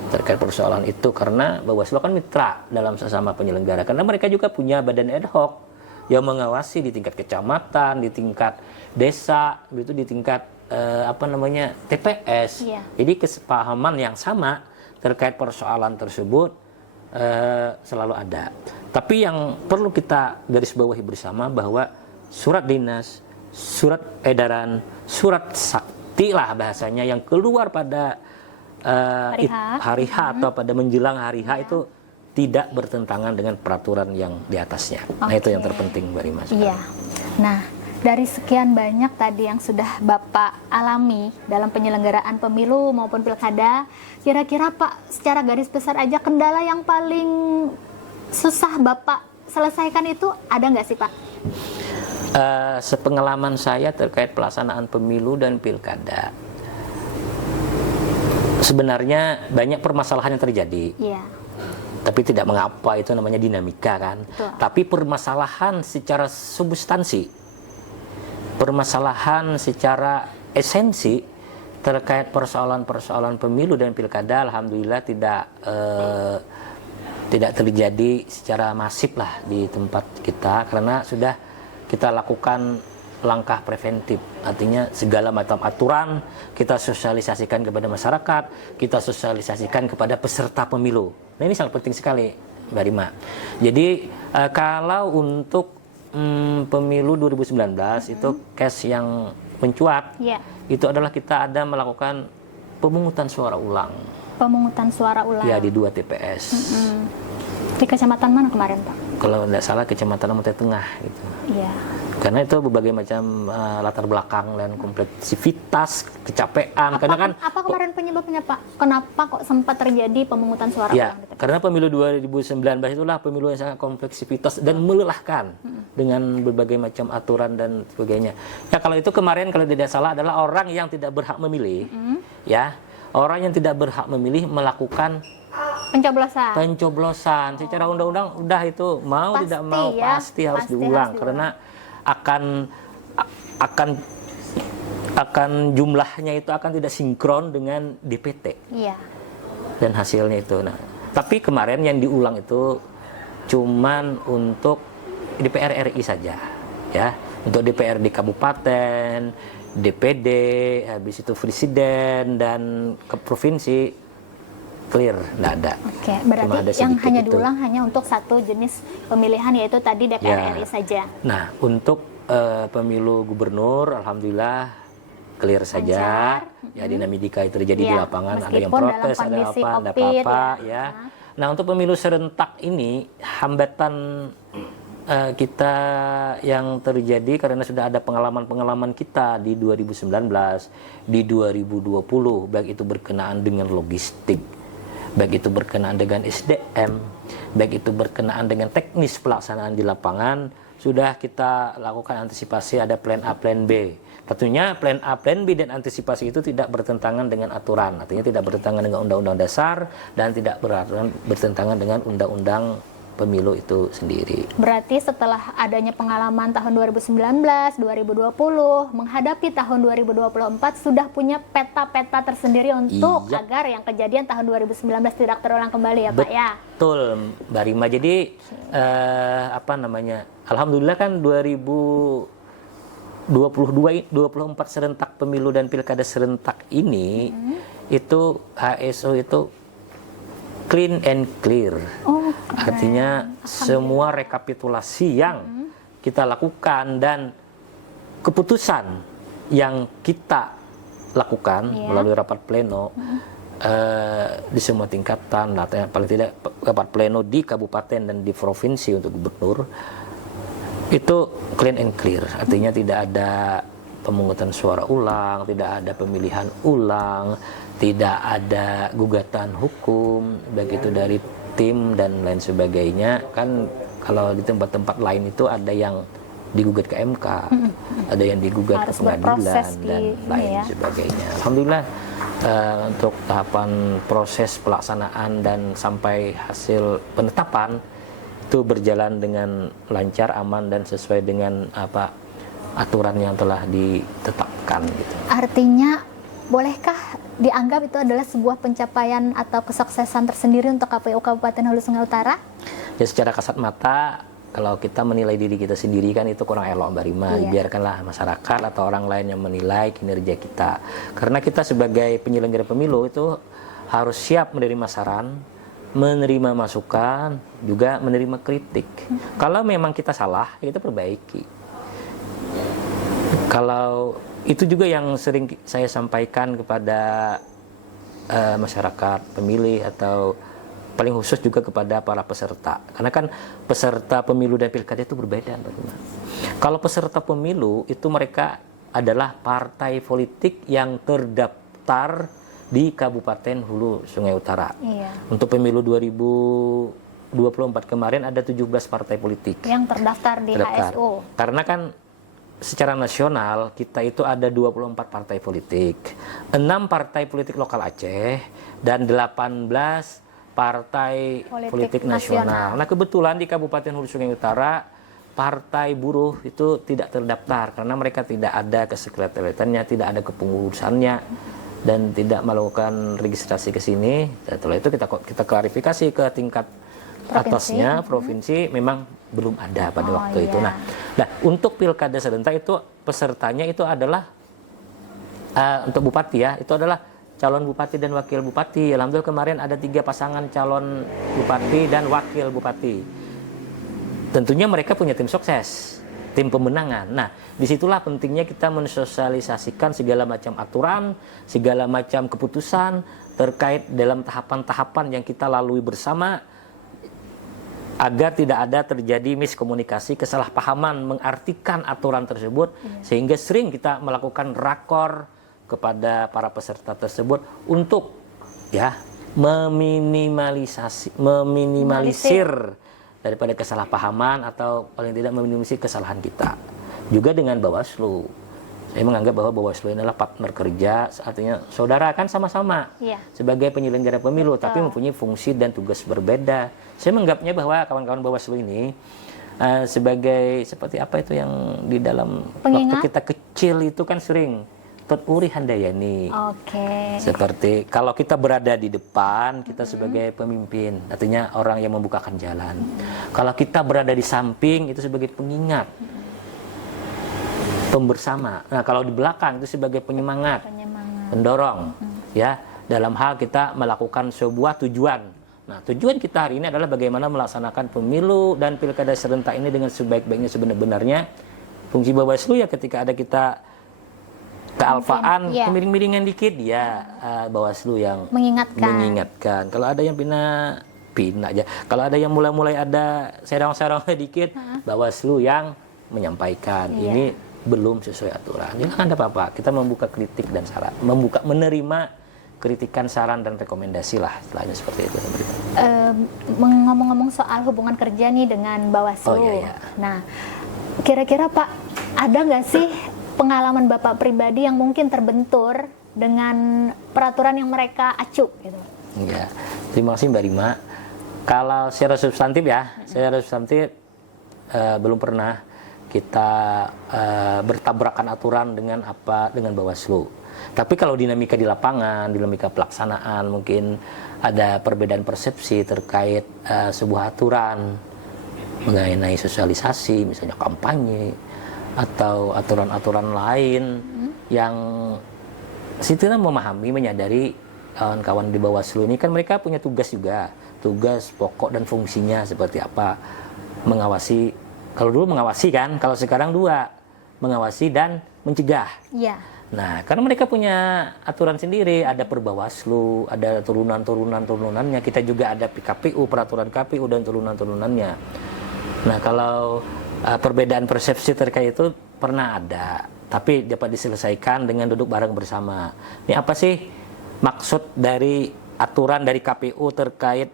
terkait persoalan itu, karena Bawaslu kan mitra dalam sesama penyelenggara, karena mereka juga punya badan ad hoc yang mengawasi di tingkat kecamatan, di tingkat desa, itu di tingkat TPS. Jadi kesepahaman yang sama terkait persoalan tersebut selalu ada. Tapi yang perlu kita garis bawahi bersama bahwa surat dinas, surat edaran, surat sakti lah bahasanya yang keluar pada hari H atau pada menjelang hari H itu tidak bertentangan dengan peraturan yang di atasnya. Nah, itu yang terpenting, Mbak Rima. Iya. Nah, Dari sekian banyak tadi yang sudah Bapak alami dalam penyelenggaraan pemilu maupun pilkada, kira-kira Pak secara garis besar aja kendala yang paling susah Bapak selesaikan itu ada nggak sih Pak? Sepengalaman saya terkait pelaksanaan pemilu dan pilkada, sebenarnya banyak permasalahan yang terjadi. Iya. Tapi tidak mengapa, itu namanya dinamika kan. Betul. Tapi permasalahan secara substansi, permasalahan secara esensi terkait persoalan-persoalan pemilu dan pilkada, alhamdulillah tidak terjadi secara masif lah di tempat kita, karena sudah kita lakukan langkah preventif, artinya segala macam aturan kita sosialisasikan kepada masyarakat, kita sosialisasikan kepada peserta pemilu. Nah ini sangat penting sekali, Mbak Rima. Jadi kalau untuk pemilu 2019 itu case yang mencuat, itu adalah kita ada melakukan pemungutan suara ulang. Pemungutan suara ulang. Ya, di 2 TPS. Di kecamatan mana kemarin Pak? Kalau tidak salah kecamatan Monte Tengah gitu. Iya. Karena itu berbagai macam latar belakang dan kompleksivitas, kecapean. Karena kan apa kemarin penyebabnya Pak? Kenapa kok sempat terjadi pemungutan suara ya, ulang? karena pemilu 2019 itulah pemilu yang sangat kompleksivitas dan melelahkan dengan berbagai macam aturan dan sebagainya. Ya kalau itu kemarin kalau tidak salah adalah orang yang tidak berhak memilih, ya orang yang tidak berhak memilih melakukan pencoblosan secara undang-undang, udah itu mau Pasti, tidak mau ya. pasti harus diulang karena akan jumlahnya itu akan tidak sinkron dengan DPT. Iya. Dan hasilnya itu. Nah, tapi kemarin yang diulang itu cuman untuk DPR RI saja, ya. Untuk DPR di kabupaten, DPD, habis itu presiden dan ke provinsi clear, nggak ada. Oke, berarti yang hanya diulang hanya untuk satu jenis pemilihan, yaitu tadi DPR RI saja. Nah, untuk pemilu gubernur, alhamdulillah clear saja. Ya, dinamika terjadi di lapangan, ada yang protes, ada apa, ya. Nah, untuk pemilu serentak ini hambatan kita yang terjadi karena sudah ada pengalaman-pengalaman kita di 2019, di 2020, baik itu berkenaan dengan logistik, baik itu berkenaan dengan SDM, baik itu berkenaan dengan teknis pelaksanaan di lapangan, sudah kita lakukan antisipasi, ada plan A, plan B. Tentunya plan A, plan B dan antisipasi itu tidak bertentangan dengan aturan, artinya tidak bertentangan dengan Undang-Undang Dasar dan tidak bertentangan dengan Undang-Undang Pemilu itu sendiri. Berarti setelah adanya pengalaman tahun 2019, 2020, menghadapi tahun 2024 sudah punya peta-peta tersendiri untuk agar yang kejadian tahun 2019 tidak terulang kembali ya Pak ya? Betul Mbak Rima. Jadi alhamdulillah kan 2024 serentak pemilu dan pilkada serentak ini itu HSO itu clean and clear. Artinya semua rekapitulasi yang kita lakukan dan keputusan yang kita lakukan melalui rapat pleno di semua tingkatan, paling tidak rapat pleno di kabupaten dan di provinsi untuk gubernur itu clean and clear. Artinya tidak ada pemungutan suara ulang, tidak ada pemilihan ulang, tidak ada gugatan hukum, baik itu dari tim dan lain sebagainya. Kan kalau di tempat-tempat lain itu ada yang digugat ke MK, ada yang digugat ke pengadilan dan lain sebagainya. Alhamdulillah untuk tahapan proses pelaksanaan dan sampai hasil penetapan itu berjalan dengan lancar, aman dan sesuai dengan aturan yang telah ditetapkan gitu. Artinya bolehkah dianggap itu adalah sebuah pencapaian atau kesuksesan tersendiri untuk KPU Kabupaten Hulu Sungai Utara? Ya secara kasat mata kalau kita menilai diri kita sendiri kan itu kurang elok Mbak Rima. Biarkanlah masyarakat atau orang lain yang menilai kinerja kita. Karena kita sebagai penyelenggara pemilu itu harus siap menerima saran, menerima masukan, juga menerima kritik. Kalau memang kita salah, kita perbaiki. Kalau itu juga yang sering saya sampaikan kepada masyarakat pemilih atau paling khusus juga kepada para peserta. Karena kan peserta pemilu dan pilkada itu berbeda. Kalau peserta pemilu itu mereka adalah partai politik yang terdaftar di Kabupaten Hulu Sungai Utara. Iya. Untuk pemilu 2024 kemarin ada 17 partai politik Yang terdaftar di HSU. Karena kan secara nasional kita itu ada 24 partai politik, 6 partai politik lokal Aceh, dan 18 partai politik nasional. Nah kebetulan di Kabupaten Hulu Sungai Utara partai buruh itu tidak terdaftar karena mereka tidak ada kesekretariatannya, tidak ada kepengurusannya, dan tidak melakukan registrasi ke sini. Setelah itu kita klarifikasi ke tingkat atasnya provinsi, memang belum ada pada waktu itu. Nah, untuk pilkada serentak itu pesertanya itu adalah untuk bupati ya, itu adalah calon bupati dan wakil bupati. Alhamdulillah kemarin ada 3 pasangan calon bupati dan wakil bupati. Tentunya mereka punya tim sukses, tim pemenangan. Nah, disitulah pentingnya kita mensosialisasikan segala macam aturan, segala macam keputusan terkait dalam tahapan-tahapan yang kita lalui bersama, agar tidak ada terjadi miskomunikasi, kesalahpahaman mengartikan aturan tersebut, sehingga sering kita melakukan rakor kepada para peserta tersebut untuk ya meminimalisir daripada kesalahpahaman atau paling tidak meminimalisir kesalahan kita. Juga dengan Bawaslu. Saya menganggap bahwa Bawaslu ini adalah partner kerja, artinya saudara kan sama-sama sebagai penyelenggara pemilu, tapi mempunyai fungsi dan tugas berbeda. Saya menganggapnya bahwa kawan-kawan Bawaslu ini sebagai seperti apa itu yang di dalam waktu kita kecil itu kan sering Uri Handayani. Seperti kalau kita berada di depan, kita sebagai pemimpin, artinya orang yang membukakan jalan. Kalau kita berada di samping, itu sebagai pengingat, pembersama. Nah, kalau di belakang itu sebagai penyemangat, pendorong, ya, dalam hal kita melakukan sebuah tujuan. Nah, tujuan kita hari ini adalah bagaimana melaksanakan pemilu dan pilkada serentak ini dengan sebaik-baiknya sebenar-benarnya. Fungsi Bawaslu ya ketika ada kita kealfaan, kemiring-miringan dikit, ya Bawaslu yang mengingatkan. Kalau ada yang pindah aja. Kalau ada yang mulai ada serong-serong dikit, Bawaslu yang menyampaikan. Ini belum sesuai aturan. Ini kan ada apa-apa. Kita membuka kritik dan saran, menerima kritikan, saran dan rekomendasi lah, istilahnya seperti itu. Ngomong-ngomong soal hubungan kerja nih dengan Bawaslu. Nah, kira-kira Pak, ada nggak sih pengalaman Bapak pribadi yang mungkin terbentur dengan peraturan yang mereka acu gitu? Ya, terima kasih Mbak Rima. Kalau secara substantif ya, belum pernah kita bertabrakan aturan dengan Bawaslu. Tapi kalau dinamika di lapangan, dinamika pelaksanaan, mungkin ada perbedaan persepsi terkait sebuah aturan mengenai sosialisasi, misalnya kampanye atau aturan-aturan lain yang setidaknya memahami, menyadari kawan-kawan di Bawaslu ini kan mereka punya tugas juga, tugas pokok dan fungsinya seperti apa, mengawasi. Kalau dulu mengawasi kan, kalau sekarang 2, mengawasi dan mencegah. Nah, karena mereka punya aturan sendiri, ada Perbawaslu, ada turunan-turunannya, kita juga ada PKPU, peraturan KPU dan turunan-turunannya. Nah, kalau perbedaan persepsi terkait itu pernah ada, tapi dapat diselesaikan dengan duduk bareng bersama. Ini apa sih maksud dari aturan dari KPU terkait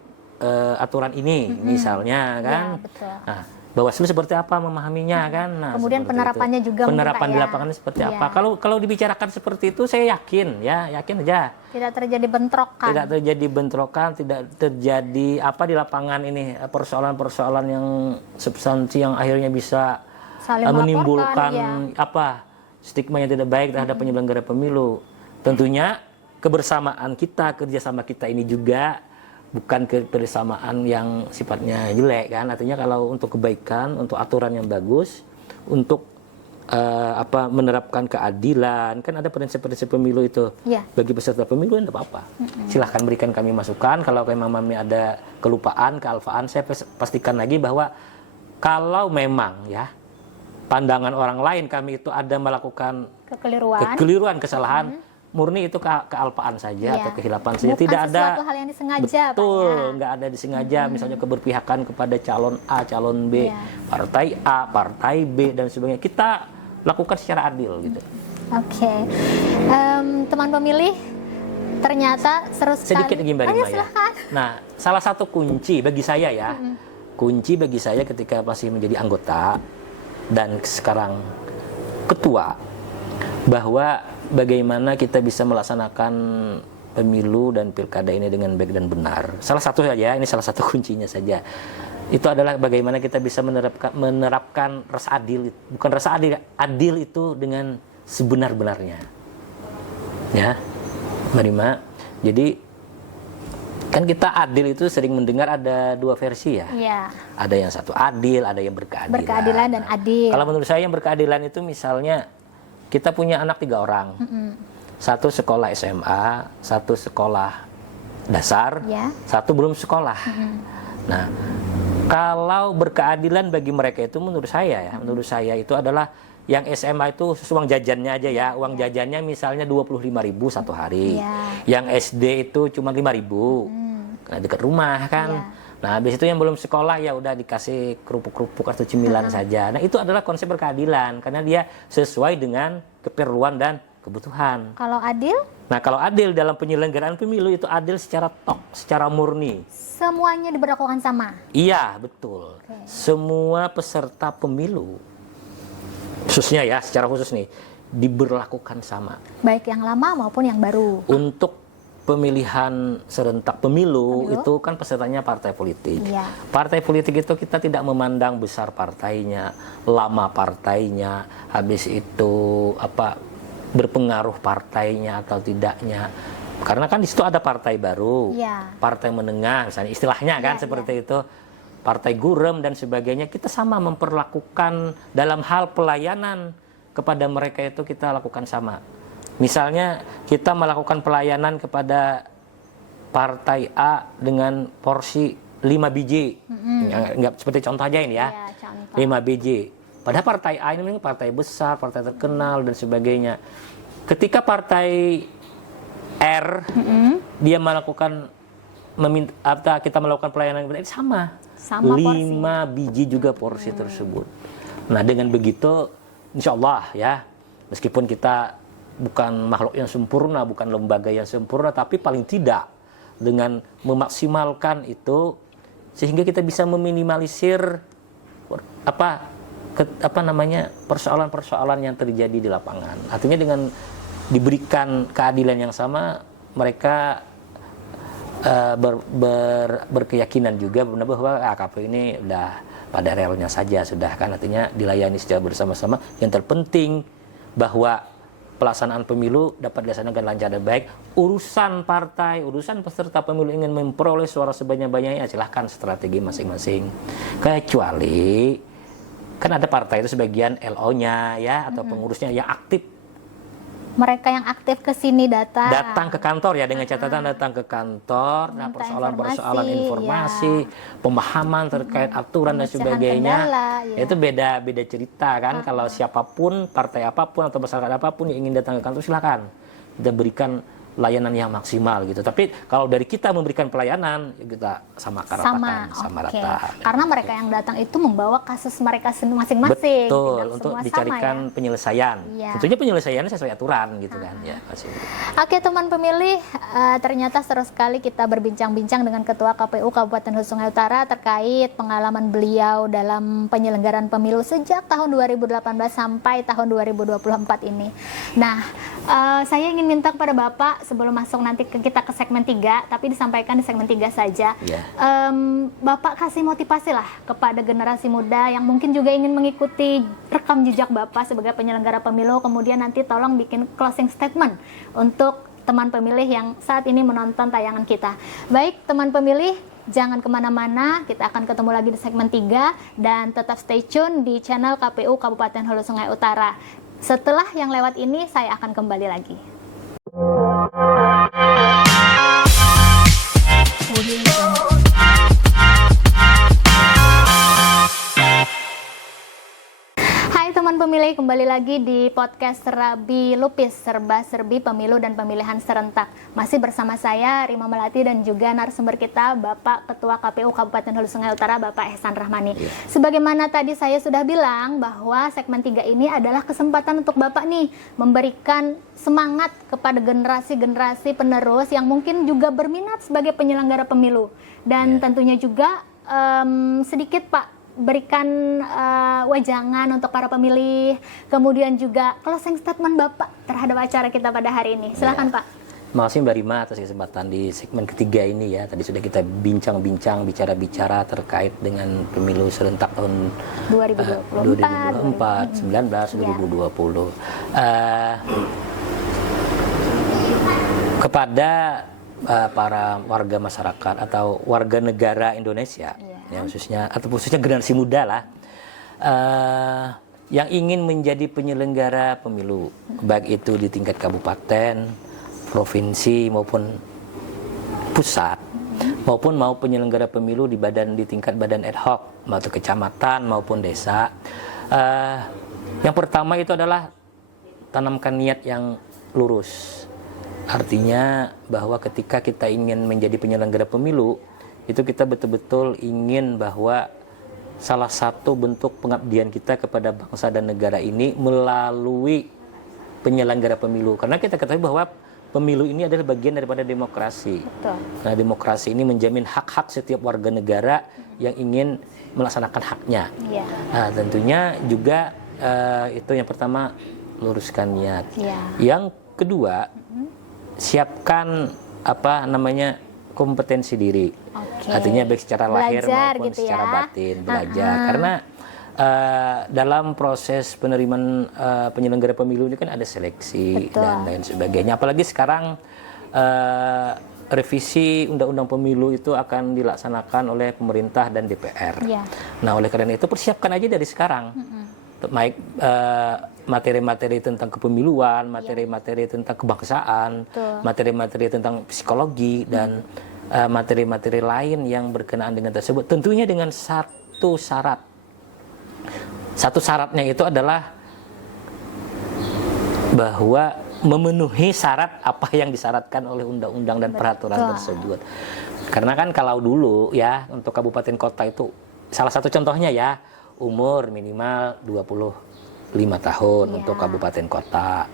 aturan ini, misalnya kan? Nah, Bawaslu seperti apa memahaminya kan? Nah, kemudian penerapannya itu juga penerapan di lapangan seperti apa? Kalau dibicarakan seperti itu, saya yakin aja. Tidak terjadi bentrokan. Tidak terjadi bentrokan, tidak terjadi apa di lapangan ini persoalan-persoalan yang substansi yang akhirnya bisa menimbulkan stigma yang tidak baik terhadap penyelenggara pemilu. Tentunya kebersamaan kita, kerjasama kita ini juga bukan kebersamaan yang sifatnya jelek kan, artinya kalau untuk kebaikan, untuk aturan yang bagus, untuk menerapkan keadilan, kan ada prinsip-prinsip pemilu itu. Bagi peserta pemilu tidak apa-apa. Silahkan berikan kami masukan. Kalau memang kami ada kelupaan, kealfaan, saya pastikan lagi bahwa kalau memang ya pandangan orang lain kami itu ada melakukan kekeliruan, kesalahan, murni itu kealpaan saja Iya. atau kehilapan saja, Bukan tidak ada sesuatu hal yang disengaja, Pak, betul, ya. nggak ada disengaja, misalnya keberpihakan kepada calon A, calon B, Iya. partai A, partai B dan sebagainya. Kita lakukan secara adil gitu. Oke. Teman pemilih, ternyata seru sekali. Sedikit lagi Mbak Ayo, Rima ya. silahkan. Nah, salah satu kunci bagi saya ya, kunci bagi saya ketika masih menjadi anggota dan sekarang ketua, bahwa bagaimana kita bisa melaksanakan pemilu dan pilkada ini dengan baik dan benar. Salah satu saja, ini salah satu kuncinya saja. Itu adalah bagaimana kita bisa menerapkan rasa adil, bukan rasa adil, adil itu dengan sebenar-benarnya. Ya, Mbak Rima. Jadi kan kita adil itu sering mendengar ada dua versi ya. Iya. Ada yang satu adil, ada yang berkeadilan. Berkeadilan dan adil. Kalau menurut saya yang berkeadilan itu misalnya kita punya anak 3 orang. Satu sekolah SMA, satu sekolah dasar, Ya. satu belum sekolah. Nah, kalau berkeadilan bagi mereka itu menurut saya itu adalah yang SMA itu uang jajannya aja ya. Uang jajannya misalnya 25.000 satu hari. Ya. Yang SD itu cuma 5.000. Karena dekat rumah kan. Ya. Nah, habis itu yang belum sekolah ya udah dikasih kerupuk-kerupuk atau cemilan saja. Nah, itu adalah konsep berkeadilan karena dia sesuai dengan keperluan dan kebutuhan. Kalau adil, Nah, kalau adil dalam penyelenggaraan pemilu itu adil secara secara murni. semuanya diberlakukan sama. Iya, betul. Semua peserta pemilu, khususnya ya, secara khusus nih, diberlakukan sama. Baik yang lama maupun yang baru. Untuk pemilihan serentak pemilu itu kan pesertanya partai politik. Iya. Partai politik itu kita tidak memandang besar partainya, lama partainya, habis itu berpengaruh partainya atau tidaknya. Karena kan di situ ada partai baru, Iya. partai menengah, misalnya istilahnya kan Iya, seperti itu, partai gurem dan sebagainya. Kita sama memperlakukan dalam hal pelayanan kepada mereka itu kita lakukan sama. Misalnya kita melakukan pelayanan kepada partai A dengan porsi 5 biji, nggak seperti contoh aja ini ya, Iya, contoh. 5 biji. Padahal partai A ini memang partai besar, partai terkenal dan sebagainya. Ketika partai R dia melakukan kita melakukan pelayanan kepada sama Sama 5 biji juga porsi tersebut. Nah, dengan begitu insya Allah ya, meskipun kita bukan makhluk yang sempurna, bukan lembaga yang sempurna, tapi paling tidak dengan memaksimalkan itu sehingga kita bisa meminimalisir persoalan-persoalan yang terjadi di lapangan. Artinya dengan diberikan keadilan yang sama, mereka berkeyakinan juga bahwa KPU ini udah pada relnya saja sudah kan, artinya dilayani secara bersama-sama. Yang terpenting bahwa pelaksanaan pemilu dapat dilaksanakan lancar dan baik. Urusan partai, urusan peserta pemilu ingin memperoleh suara sebanyak-banyaknya, silahkan strategi masing-masing. Kecuali kan ada partai itu sebagian LO-nya ya atau pengurusnya yang aktif. Mereka yang aktif ke sini Datang ke kantor ya, dengan catatan datang ke kantor. Nah, Minta persoalan-persoalan informasi, informasi, pemahaman terkait aturan dan Pemecahan sebagainya. kendala, ya. Itu beda cerita kan. Kalau siapapun, partai apapun atau masyarakat apapun yang ingin datang ke kantor, silakan. Kita berikan layanan yang maksimal gitu. Tapi kalau dari kita memberikan pelayanan, ya kita sama oke. rata. Karena mereka yang datang itu membawa kasus mereka masing-masing. Betul, Tidak untuk semua dicarikan sama, ya? penyelesaian. Iya. Tentunya penyelesaiannya sesuai aturan gitu kan. Ya, masih. Oke teman pemilih, ternyata seru sekali kita berbincang-bincang dengan Ketua KPU Kabupaten Hulu Sungai Utara terkait pengalaman beliau dalam penyelenggaraan pemilu sejak tahun 2018 sampai tahun 2024 ini. Nah, saya ingin minta kepada Bapak sebelum masuk nanti kita ke segmen 3, tapi disampaikan di segmen 3 saja. Yeah. Bapak kasih motivasi lah kepada generasi muda yang mungkin juga ingin mengikuti rekam jejak Bapak sebagai penyelenggara pemilu, kemudian nanti tolong bikin closing statement untuk teman pemilih yang saat ini menonton tayangan kita. Baik teman pemilih, jangan kemana-mana, kita akan ketemu lagi di segmen 3 dan tetap stay tune di channel KPU Kabupaten Hulu Sungai Utara. Setelah yang lewat ini, saya akan kembali lagi. Hai teman pemilih Oke, kembali lagi di podcast Serabi Lupis, serba-serbi pemilu dan pemilihan serentak. Masih bersama saya, Rima Melati, dan juga narasumber kita, Bapak Ketua KPU Kabupaten Hulu Sungai Utara, Bapak Ehsan Rahmani. Sebagaimana tadi saya sudah bilang bahwa segmen 3 ini adalah kesempatan untuk Bapak nih memberikan semangat kepada generasi-generasi penerus yang mungkin juga berminat sebagai penyelenggara pemilu. Dan tentunya juga sedikit Pak, berikan wejangan untuk para pemilih, kemudian juga closing statement Bapak terhadap acara kita pada hari ini. Silakan Pak. Terima kasih Mbak Rima atas kesempatan di segmen ketiga ini ya. Tadi sudah kita bincang-bincang, bicara-bicara terkait dengan pemilu serentak tahun 2024, 2019, 2020. Kepada para warga masyarakat atau warga negara Indonesia, ya khususnya generasi muda lah, yang ingin menjadi penyelenggara pemilu, baik itu di tingkat kabupaten, provinsi maupun pusat, maupun mau penyelenggara pemilu di tingkat badan ad hoc, atau kecamatan maupun desa. Yang pertama itu adalah tanamkan niat yang lurus. Artinya bahwa ketika kita ingin menjadi penyelenggara pemilu, itu kita betul-betul ingin bahwa salah satu bentuk pengabdian kita kepada bangsa dan negara ini melalui penyelenggara pemilu. Karena kita ketahui bahwa pemilu ini adalah bagian daripada demokrasi. Betul. Nah, demokrasi ini menjamin hak-hak setiap warga negara yang ingin melaksanakan haknya. Nah, tentunya juga itu yang pertama, luruskan niat. Yang kedua, siapkan kompetensi diri. Artinya baik secara lahir maupun gitu secara batin, belajar. Karena dalam proses penerimaan penyelenggara pemilu ini kan ada seleksi dan lain sebagainya. Apalagi sekarang revisi undang-undang pemilu itu akan dilaksanakan oleh pemerintah dan DPR. Nah, oleh karena itu persiapkan aja dari sekarang. Baik materi-materi tentang kepemiluan, materi-materi tentang kebangsaan, materi-materi tentang psikologi, dan materi-materi lain yang berkenaan dengan tersebut. Tentunya dengan satu syarat. Satu syaratnya itu adalah bahwa memenuhi syarat apa yang disyaratkan oleh undang-undang dan peraturan tersebut. Karena kan kalau dulu ya, untuk kabupaten kota itu salah satu contohnya ya, umur minimal 25 tahun untuk kabupaten kota.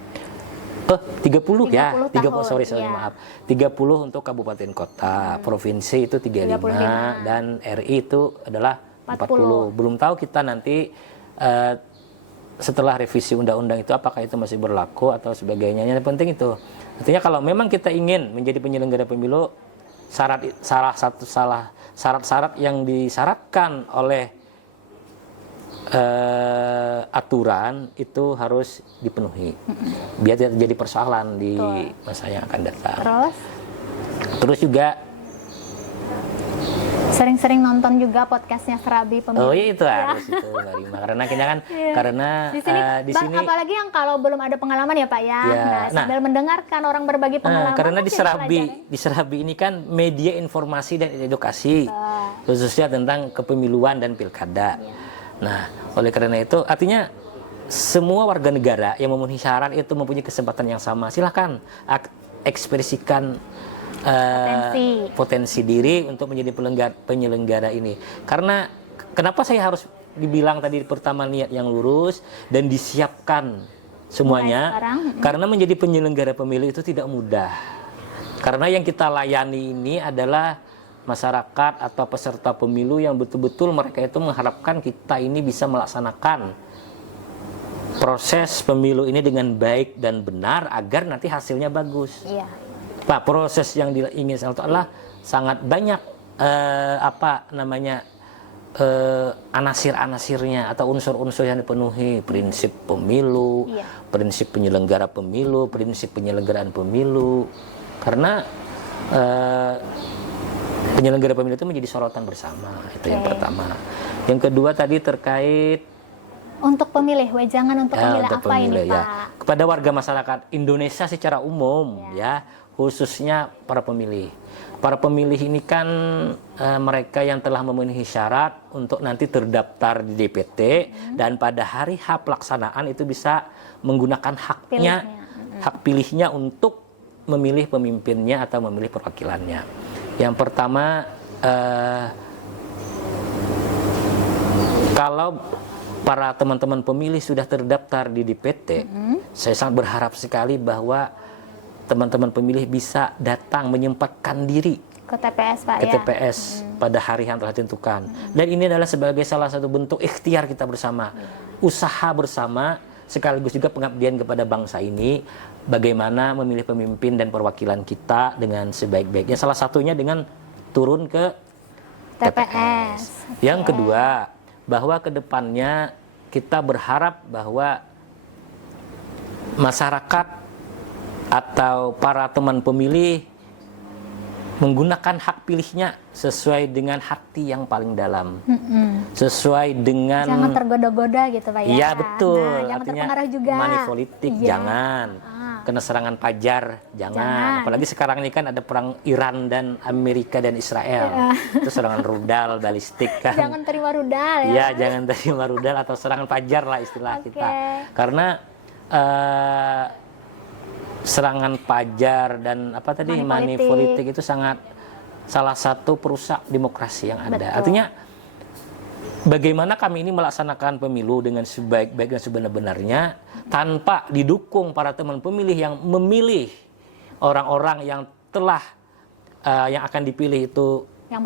30 ya, 30 maaf. 30 untuk kabupaten kota, provinsi itu 35 dan RI itu adalah 40. Belum tahu kita nanti setelah revisi undang-undang itu apakah itu masih berlaku atau sebagainya. Yang penting itu. Artinya kalau memang kita ingin menjadi penyelenggara pemilu, syarat-syarat yang disyaratkan oleh aturan itu harus dipenuhi biar tidak terjadi persoalan di masa yang akan datang. Terus juga sering-sering nonton juga podcastnya Serabi Pemilu. Oh iya, itu harus itu Mbak Rima. Karena kita kan karena di sini apalagi yang kalau belum ada pengalaman ya Pak ya. Sambil mendengarkan orang berbagi pengalaman. Karena di Serabi ini kan media informasi dan edukasi khususnya tentang kepemiluan dan pilkada. Nah, oleh karena itu artinya semua warga negara yang memenuhi syarat itu mempunyai kesempatan yang sama. Silahkan ekspresikan potensi diri untuk menjadi penyelenggara ini. Karena kenapa saya harus dibilang tadi pertama niat yang lurus dan disiapkan semuanya? Karena menjadi penyelenggara pemilu itu tidak mudah. Karena yang kita layani ini adalah masyarakat atau peserta pemilu yang betul-betul mereka itu mengharapkan kita ini bisa melaksanakan proses pemilu ini dengan baik dan benar agar nanti hasilnya bagus. Pak, proses yang ingin saya adalah sangat banyak anasir-anasirnya atau unsur-unsur yang dipenuhi, prinsip pemilu, prinsip penyelenggara pemilu, prinsip penyelenggaraan pemilu. Karena penyelenggara pemilu itu menjadi sorotan bersama, itu yang pertama. Yang kedua tadi terkait untuk pemilih, wejangan untuk pemilih apa ini Pak? Kepada warga masyarakat Indonesia secara umum ya, khususnya para pemilih. Para pemilih ini kan mereka yang telah memenuhi syarat untuk nanti terdaftar di DPT dan pada hari H pelaksanaan itu bisa menggunakan haknya, hak pilihnya untuk memilih pemimpinnya atau memilih perwakilannya. Yang pertama, kalau para teman-teman pemilih sudah terdaftar di DPT, saya sangat berharap sekali bahwa teman-teman pemilih bisa datang menyempatkan diri ke TPS, Pak, ke TPS pada hari yang telah ditentukan. Dan ini adalah sebagai salah satu bentuk ikhtiar kita bersama, usaha bersama, sekaligus juga pengabdian kepada bangsa ini, bagaimana memilih pemimpin dan perwakilan kita dengan sebaik-baiknya. Salah satunya dengan turun ke TPS. Yang kedua, bahwa ke depannya kita berharap bahwa masyarakat atau para teman pemilih menggunakan hak pilihnya sesuai dengan hati yang paling dalam, sesuai dengan jangan tergoda-goda gitu, Pak, ya. Iya betul. Nah, jangan terpengaruh juga. Money politik jangan, kena serangan pajar jangan. Apalagi sekarang ini kan ada perang Iran dan Amerika dan Israel, itu serangan rudal, balistik kan. Jangan terima rudal ya. Iya, jangan terima rudal atau serangan pajar lah istilah kita. Karena serangan pajar dan apa tadi money politik itu sangat salah satu perusak demokrasi yang ada. Betul. Artinya bagaimana kami ini melaksanakan pemilu dengan sebaik-baik dan sebenar-benarnya tanpa didukung para teman pemilih yang memilih orang-orang yang telah yang akan dipilih itu yang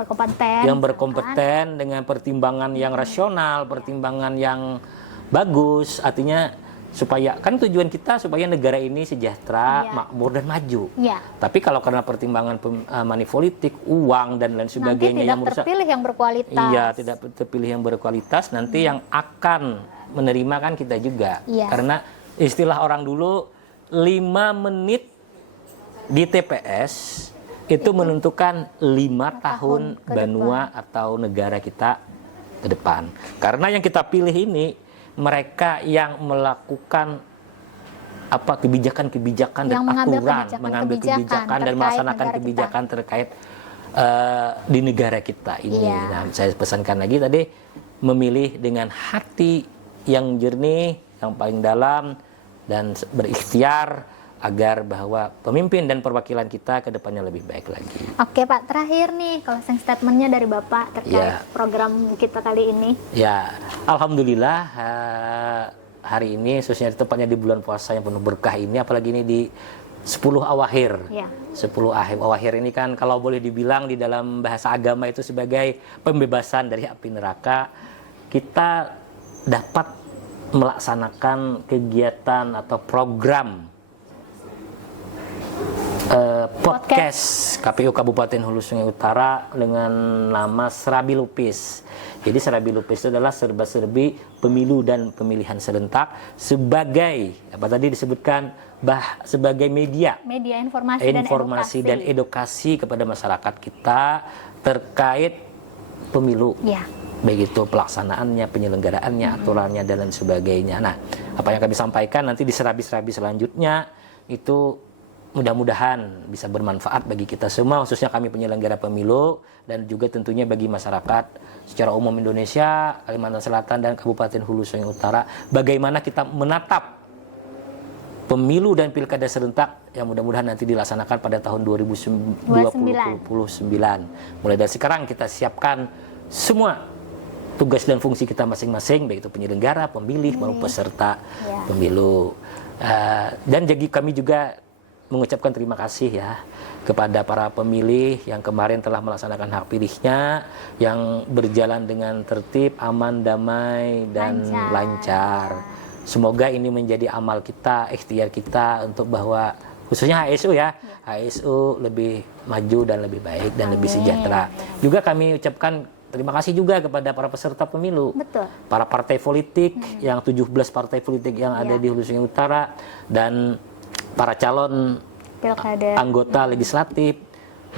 berkompeten dengan pertimbangan yang rasional, pertimbangan yang bagus, artinya supaya kan tujuan kita supaya negara ini sejahtera, makmur dan maju. Tapi kalau karena pertimbangan money politik, uang dan lain sebagainya nanti tidak terpilih yang berkualitas. Iya, tidak terpilih yang berkualitas, nanti yang akan menerima kan kita juga. Karena istilah orang dulu 5 menit di TPS itu menentukan 5 tahun benua atau negara kita ke depan. Karena yang kita pilih ini mereka yang melakukan apa kebijakan-kebijakan dan aturan, mengambil kebijakan dan melaksanakan kebijakan terkait di negara kita ini. Nah, saya pesankan lagi tadi, memilih dengan hati yang jernih, yang paling dalam dan berikhtiar agar bahwa pemimpin dan perwakilan kita ke depannya lebih baik lagi. Oke Pak, terakhir nih closing statementnya dari Bapak terkait program kita kali ini. Ya, Alhamdulillah hari ini, khususnya tepatnya di bulan puasa yang penuh berkah ini, apalagi ini di 10 awakhir. 10 awakhir ini kan kalau boleh dibilang di dalam bahasa agama itu sebagai pembebasan dari api neraka. Kita dapat melaksanakan kegiatan atau program podcast KPU Kabupaten Hulu Sungai Utara dengan nama Serabi Lupis. Jadi Serabi Lupis itu adalah serba-serbi pemilu dan pemilihan serentak sebagai apa tadi disebutkan sebagai media informasi dan edukasi kepada masyarakat kita terkait pemilu. Baik itu pelaksanaannya, penyelenggaraannya, aturannya dan lain sebagainya. Nah, apa yang kami sampaikan nanti di serabi-serabi selanjutnya itu mudah-mudahan bisa bermanfaat bagi kita semua, khususnya kami penyelenggara pemilu dan juga tentunya bagi masyarakat secara umum Indonesia, Kalimantan Selatan dan Kabupaten Hulu Sungai Utara, bagaimana kita menatap pemilu dan pilkada serentak yang mudah-mudahan nanti dilaksanakan pada tahun 2029. Mulai dari sekarang kita siapkan semua tugas dan fungsi kita masing-masing, baik itu penyelenggara, pemilih maupun peserta pemilu. Dan jadi kami juga mengucapkan terima kasih ya kepada para pemilih yang kemarin telah melaksanakan hak pilihnya, yang berjalan dengan tertib, aman, damai, dan lancar. Semoga ini menjadi amal kita, ikhtiar kita untuk bahwa khususnya HSU ya, HSU lebih maju dan lebih baik dan lebih sejahtera. Juga kami ucapkan terima kasih juga kepada para peserta pemilu, para partai politik, yang 17 partai politik yang ada di Hulu Sungai Utara, dan para calon anggota legislatif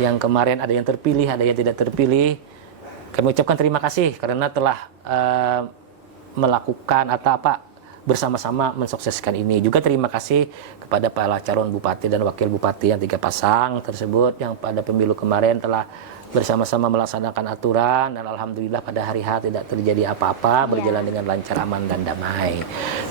yang kemarin ada yang terpilih, ada yang tidak terpilih. Kami ucapkan terima kasih karena telah melakukan atau bersama-sama mensukseskan ini. Juga terima kasih kepada para calon bupati dan wakil bupati yang 3 pasang tersebut yang pada pemilu kemarin telah bersama-sama melaksanakan aturan, dan alhamdulillah pada hari H tidak terjadi apa-apa, berjalan dengan lancar, aman dan damai.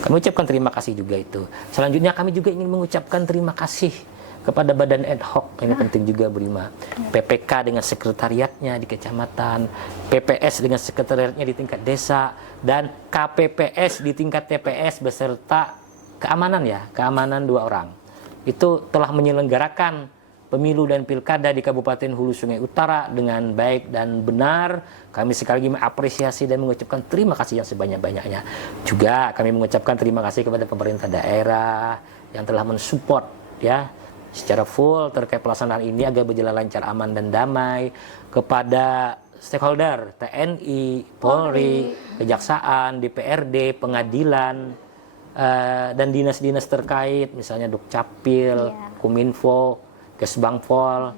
Kami ucapkan terima kasih juga itu. Selanjutnya kami juga ingin mengucapkan terima kasih kepada badan ad hoc, ini penting juga Berima. PPK dengan sekretariatnya di kecamatan, PPS dengan sekretariatnya di tingkat desa, dan KPPS di tingkat TPS beserta keamanan keamanan 2 orang. Itu telah menyelenggarakan pemilu dan pilkada di Kabupaten Hulu Sungai Utara dengan baik dan benar. Kami sekali lagi mengapresiasi dan mengucapkan terima kasih yang sebanyak-banyaknya. Juga kami mengucapkan terima kasih kepada pemerintah daerah yang telah mensupport secara full terkait pelaksanaan ini agar berjalan lancar, aman dan damai. Kepada stakeholder TNI, Polri, Kejaksaan, DPRD, pengadilan, dan dinas-dinas terkait, misalnya Dukcapil, Kominfo, Kesbangpol,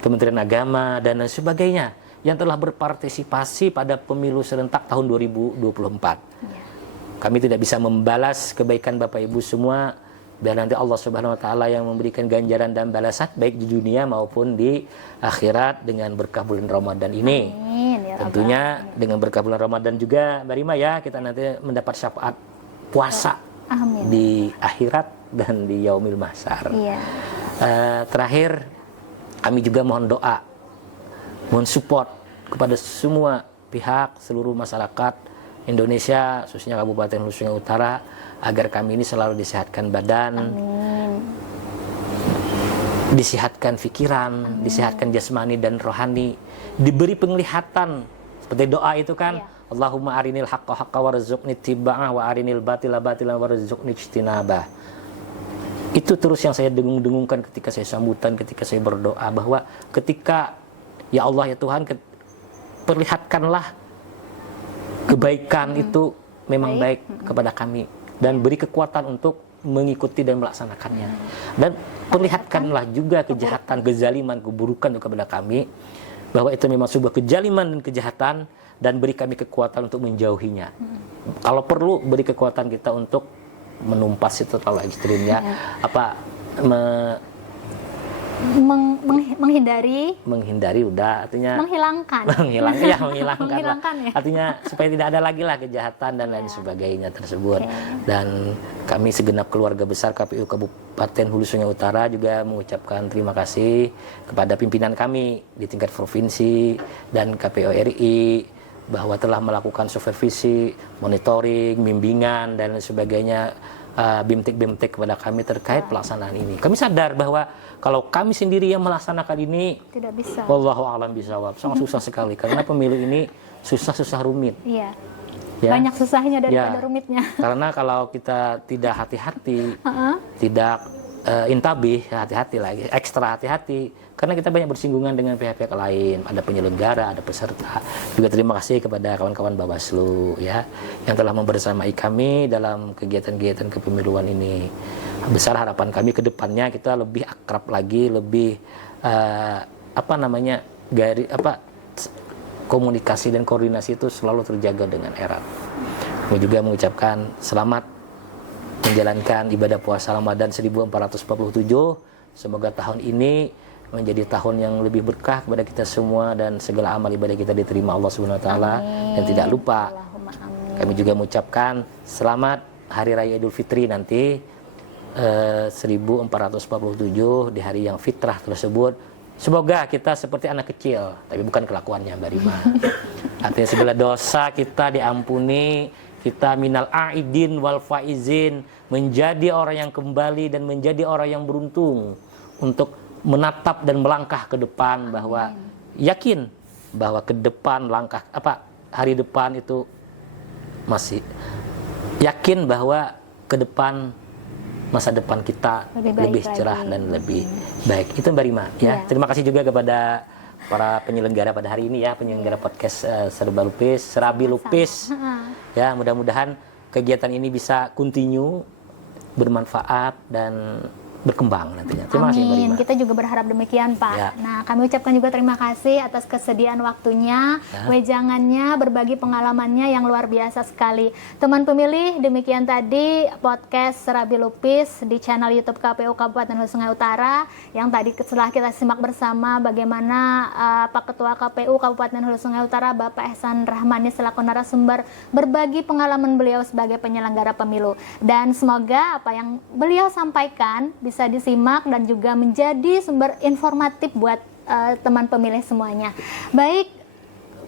Kementerian Agama, dan lain sebagainya yang telah berpartisipasi pada pemilu serentak tahun 2024. Kami tidak bisa membalas kebaikan Bapak Ibu semua, biar nanti Allah Subhanahu wa Ta'ala yang memberikan ganjaran dan balasan baik di dunia maupun di akhirat dengan berkah bulan Ramadan ini. Amin, ya tentunya dengan berkah bulan Ramadan juga Mbak Rima kita nanti mendapat syafaat puasa di akhirat dan di yaumil mahsyar. Terakhir kami juga mohon doa, mohon support kepada semua pihak, seluruh masyarakat Indonesia, khususnya Kabupaten Hulu Sungai Utara, agar kami ini selalu disehatkan badan, disehatkan pikiran, disehatkan jasmani dan rohani, diberi penglihatan seperti doa itu kan. Allahumma arinil haqqa haqqa warzuqni ittiba'ah wa arinil batila batilan warzuqni ijtinabah. Itu terus yang saya dengung-dengungkan ketika saya sambutan, ketika saya berdoa, bahwa ketika ya Allah ya Tuhan, perlihatkanlah kebaikan itu memang baik kepada kami dan beri kekuatan untuk mengikuti dan melaksanakannya. Dan perlihatkanlah juga kejahatan, kezaliman, keburukan kepada kami, bahwa itu memang sebuah kezaliman dan kejahatan, dan beri kami kekuatan untuk menjauhinya. Kalau perlu beri kekuatan kita untuk menumpas itu terlalu ekstrim menghindari udah artinya menghilangkan artinya supaya tidak ada lagi lah kejahatan dan lain sebagainya tersebut. Dan kami segenap keluarga besar KPU Kabupaten Hulu Sungai Utara juga mengucapkan terima kasih kepada pimpinan kami di tingkat provinsi dan KPU RI bahwa telah melakukan supervisi, monitoring, bimbingan dan lain sebagainya, bimtek kepada kami terkait pelaksanaan ini. Kami sadar bahwa kalau kami sendiri yang melaksanakan ini tidak bisa. Wallahu a'lam bishawab. Sangat susah sekali karena pemilu ini susah rumit. Banyak susahnya daripada rumitnya. Karena kalau kita tidak hati-hati, tidak intabih, hati-hati lagi, ekstra hati-hati. Karena kita banyak bersinggungan dengan pihak-pihak lain, ada penyelenggara, ada peserta. Juga terima kasih kepada kawan-kawan Bawaslu yang telah membersamai kami dalam kegiatan-kegiatan kepemiluan ini. Besar harapan kami ke depannya kita lebih akrab lagi, lebih komunikasi dan koordinasi itu selalu terjaga dengan erat. Kami juga mengucapkan selamat menjalankan ibadah puasa Ramadan 1447. Semoga tahun ini menjadi tahun yang lebih berkah kepada kita semua dan segala amal ibadah kita diterima Allah Subhanahu wa Ta'ala. Dan tidak lupa kami juga mengucapkan selamat Hari Raya Idul Fitri nanti 1447 di hari yang fitrah tersebut. Semoga kita seperti anak kecil, tapi bukan kelakuannya Mbak Rima. Artinya segala dosa kita diampuni, kita minal aidin wal faizin, menjadi orang yang kembali dan menjadi orang yang beruntung untuk menatap dan melangkah ke depan, bahwa yakin bahwa ke depan hari depan itu masih yakin bahwa ke depan masa depan kita lebih cerah dan lebih baik. Itu Mbak Rima Terima kasih juga kepada para penyelenggara pada hari ini penyelenggara podcast Serabi Lupis. Mudah-mudahan kegiatan ini bisa continue, bermanfaat, dan berkembang nantinya. Terima kasih Mbak Amin. Rima. Kita juga berharap demikian, Pak. Ya. Nah, kami ucapkan juga terima kasih atas kesediaan waktunya, Ya. wejangannya, berbagi pengalamannya yang luar biasa sekali. Teman pemilih, demikian tadi podcast Serabi Lupis di channel YouTube KPU Kabupaten Hulu Sungai Utara yang tadi setelah kita simak bersama bagaimana Pak Ketua KPU Kabupaten Hulu Sungai Utara Bapak Ehsan Rahmani selaku narasumber berbagi pengalaman beliau sebagai penyelenggara pemilu. Dan semoga apa yang beliau sampaikan bisa disimak dan juga menjadi sumber informatif buat teman pemilih semuanya. Baik,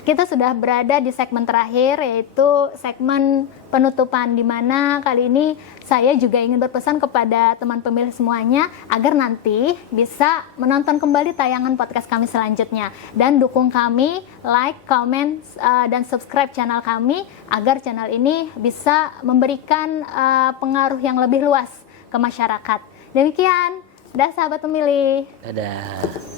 kita sudah berada di segmen terakhir, yaitu segmen penutupan, di mana kali ini saya juga ingin berpesan kepada teman pemilih semuanya agar nanti bisa menonton kembali tayangan podcast kami selanjutnya dan dukung kami, like, comment, dan subscribe channel kami agar channel ini bisa memberikan pengaruh yang lebih luas ke masyarakat. Demikian, dah sahabat pemilih. Dadah.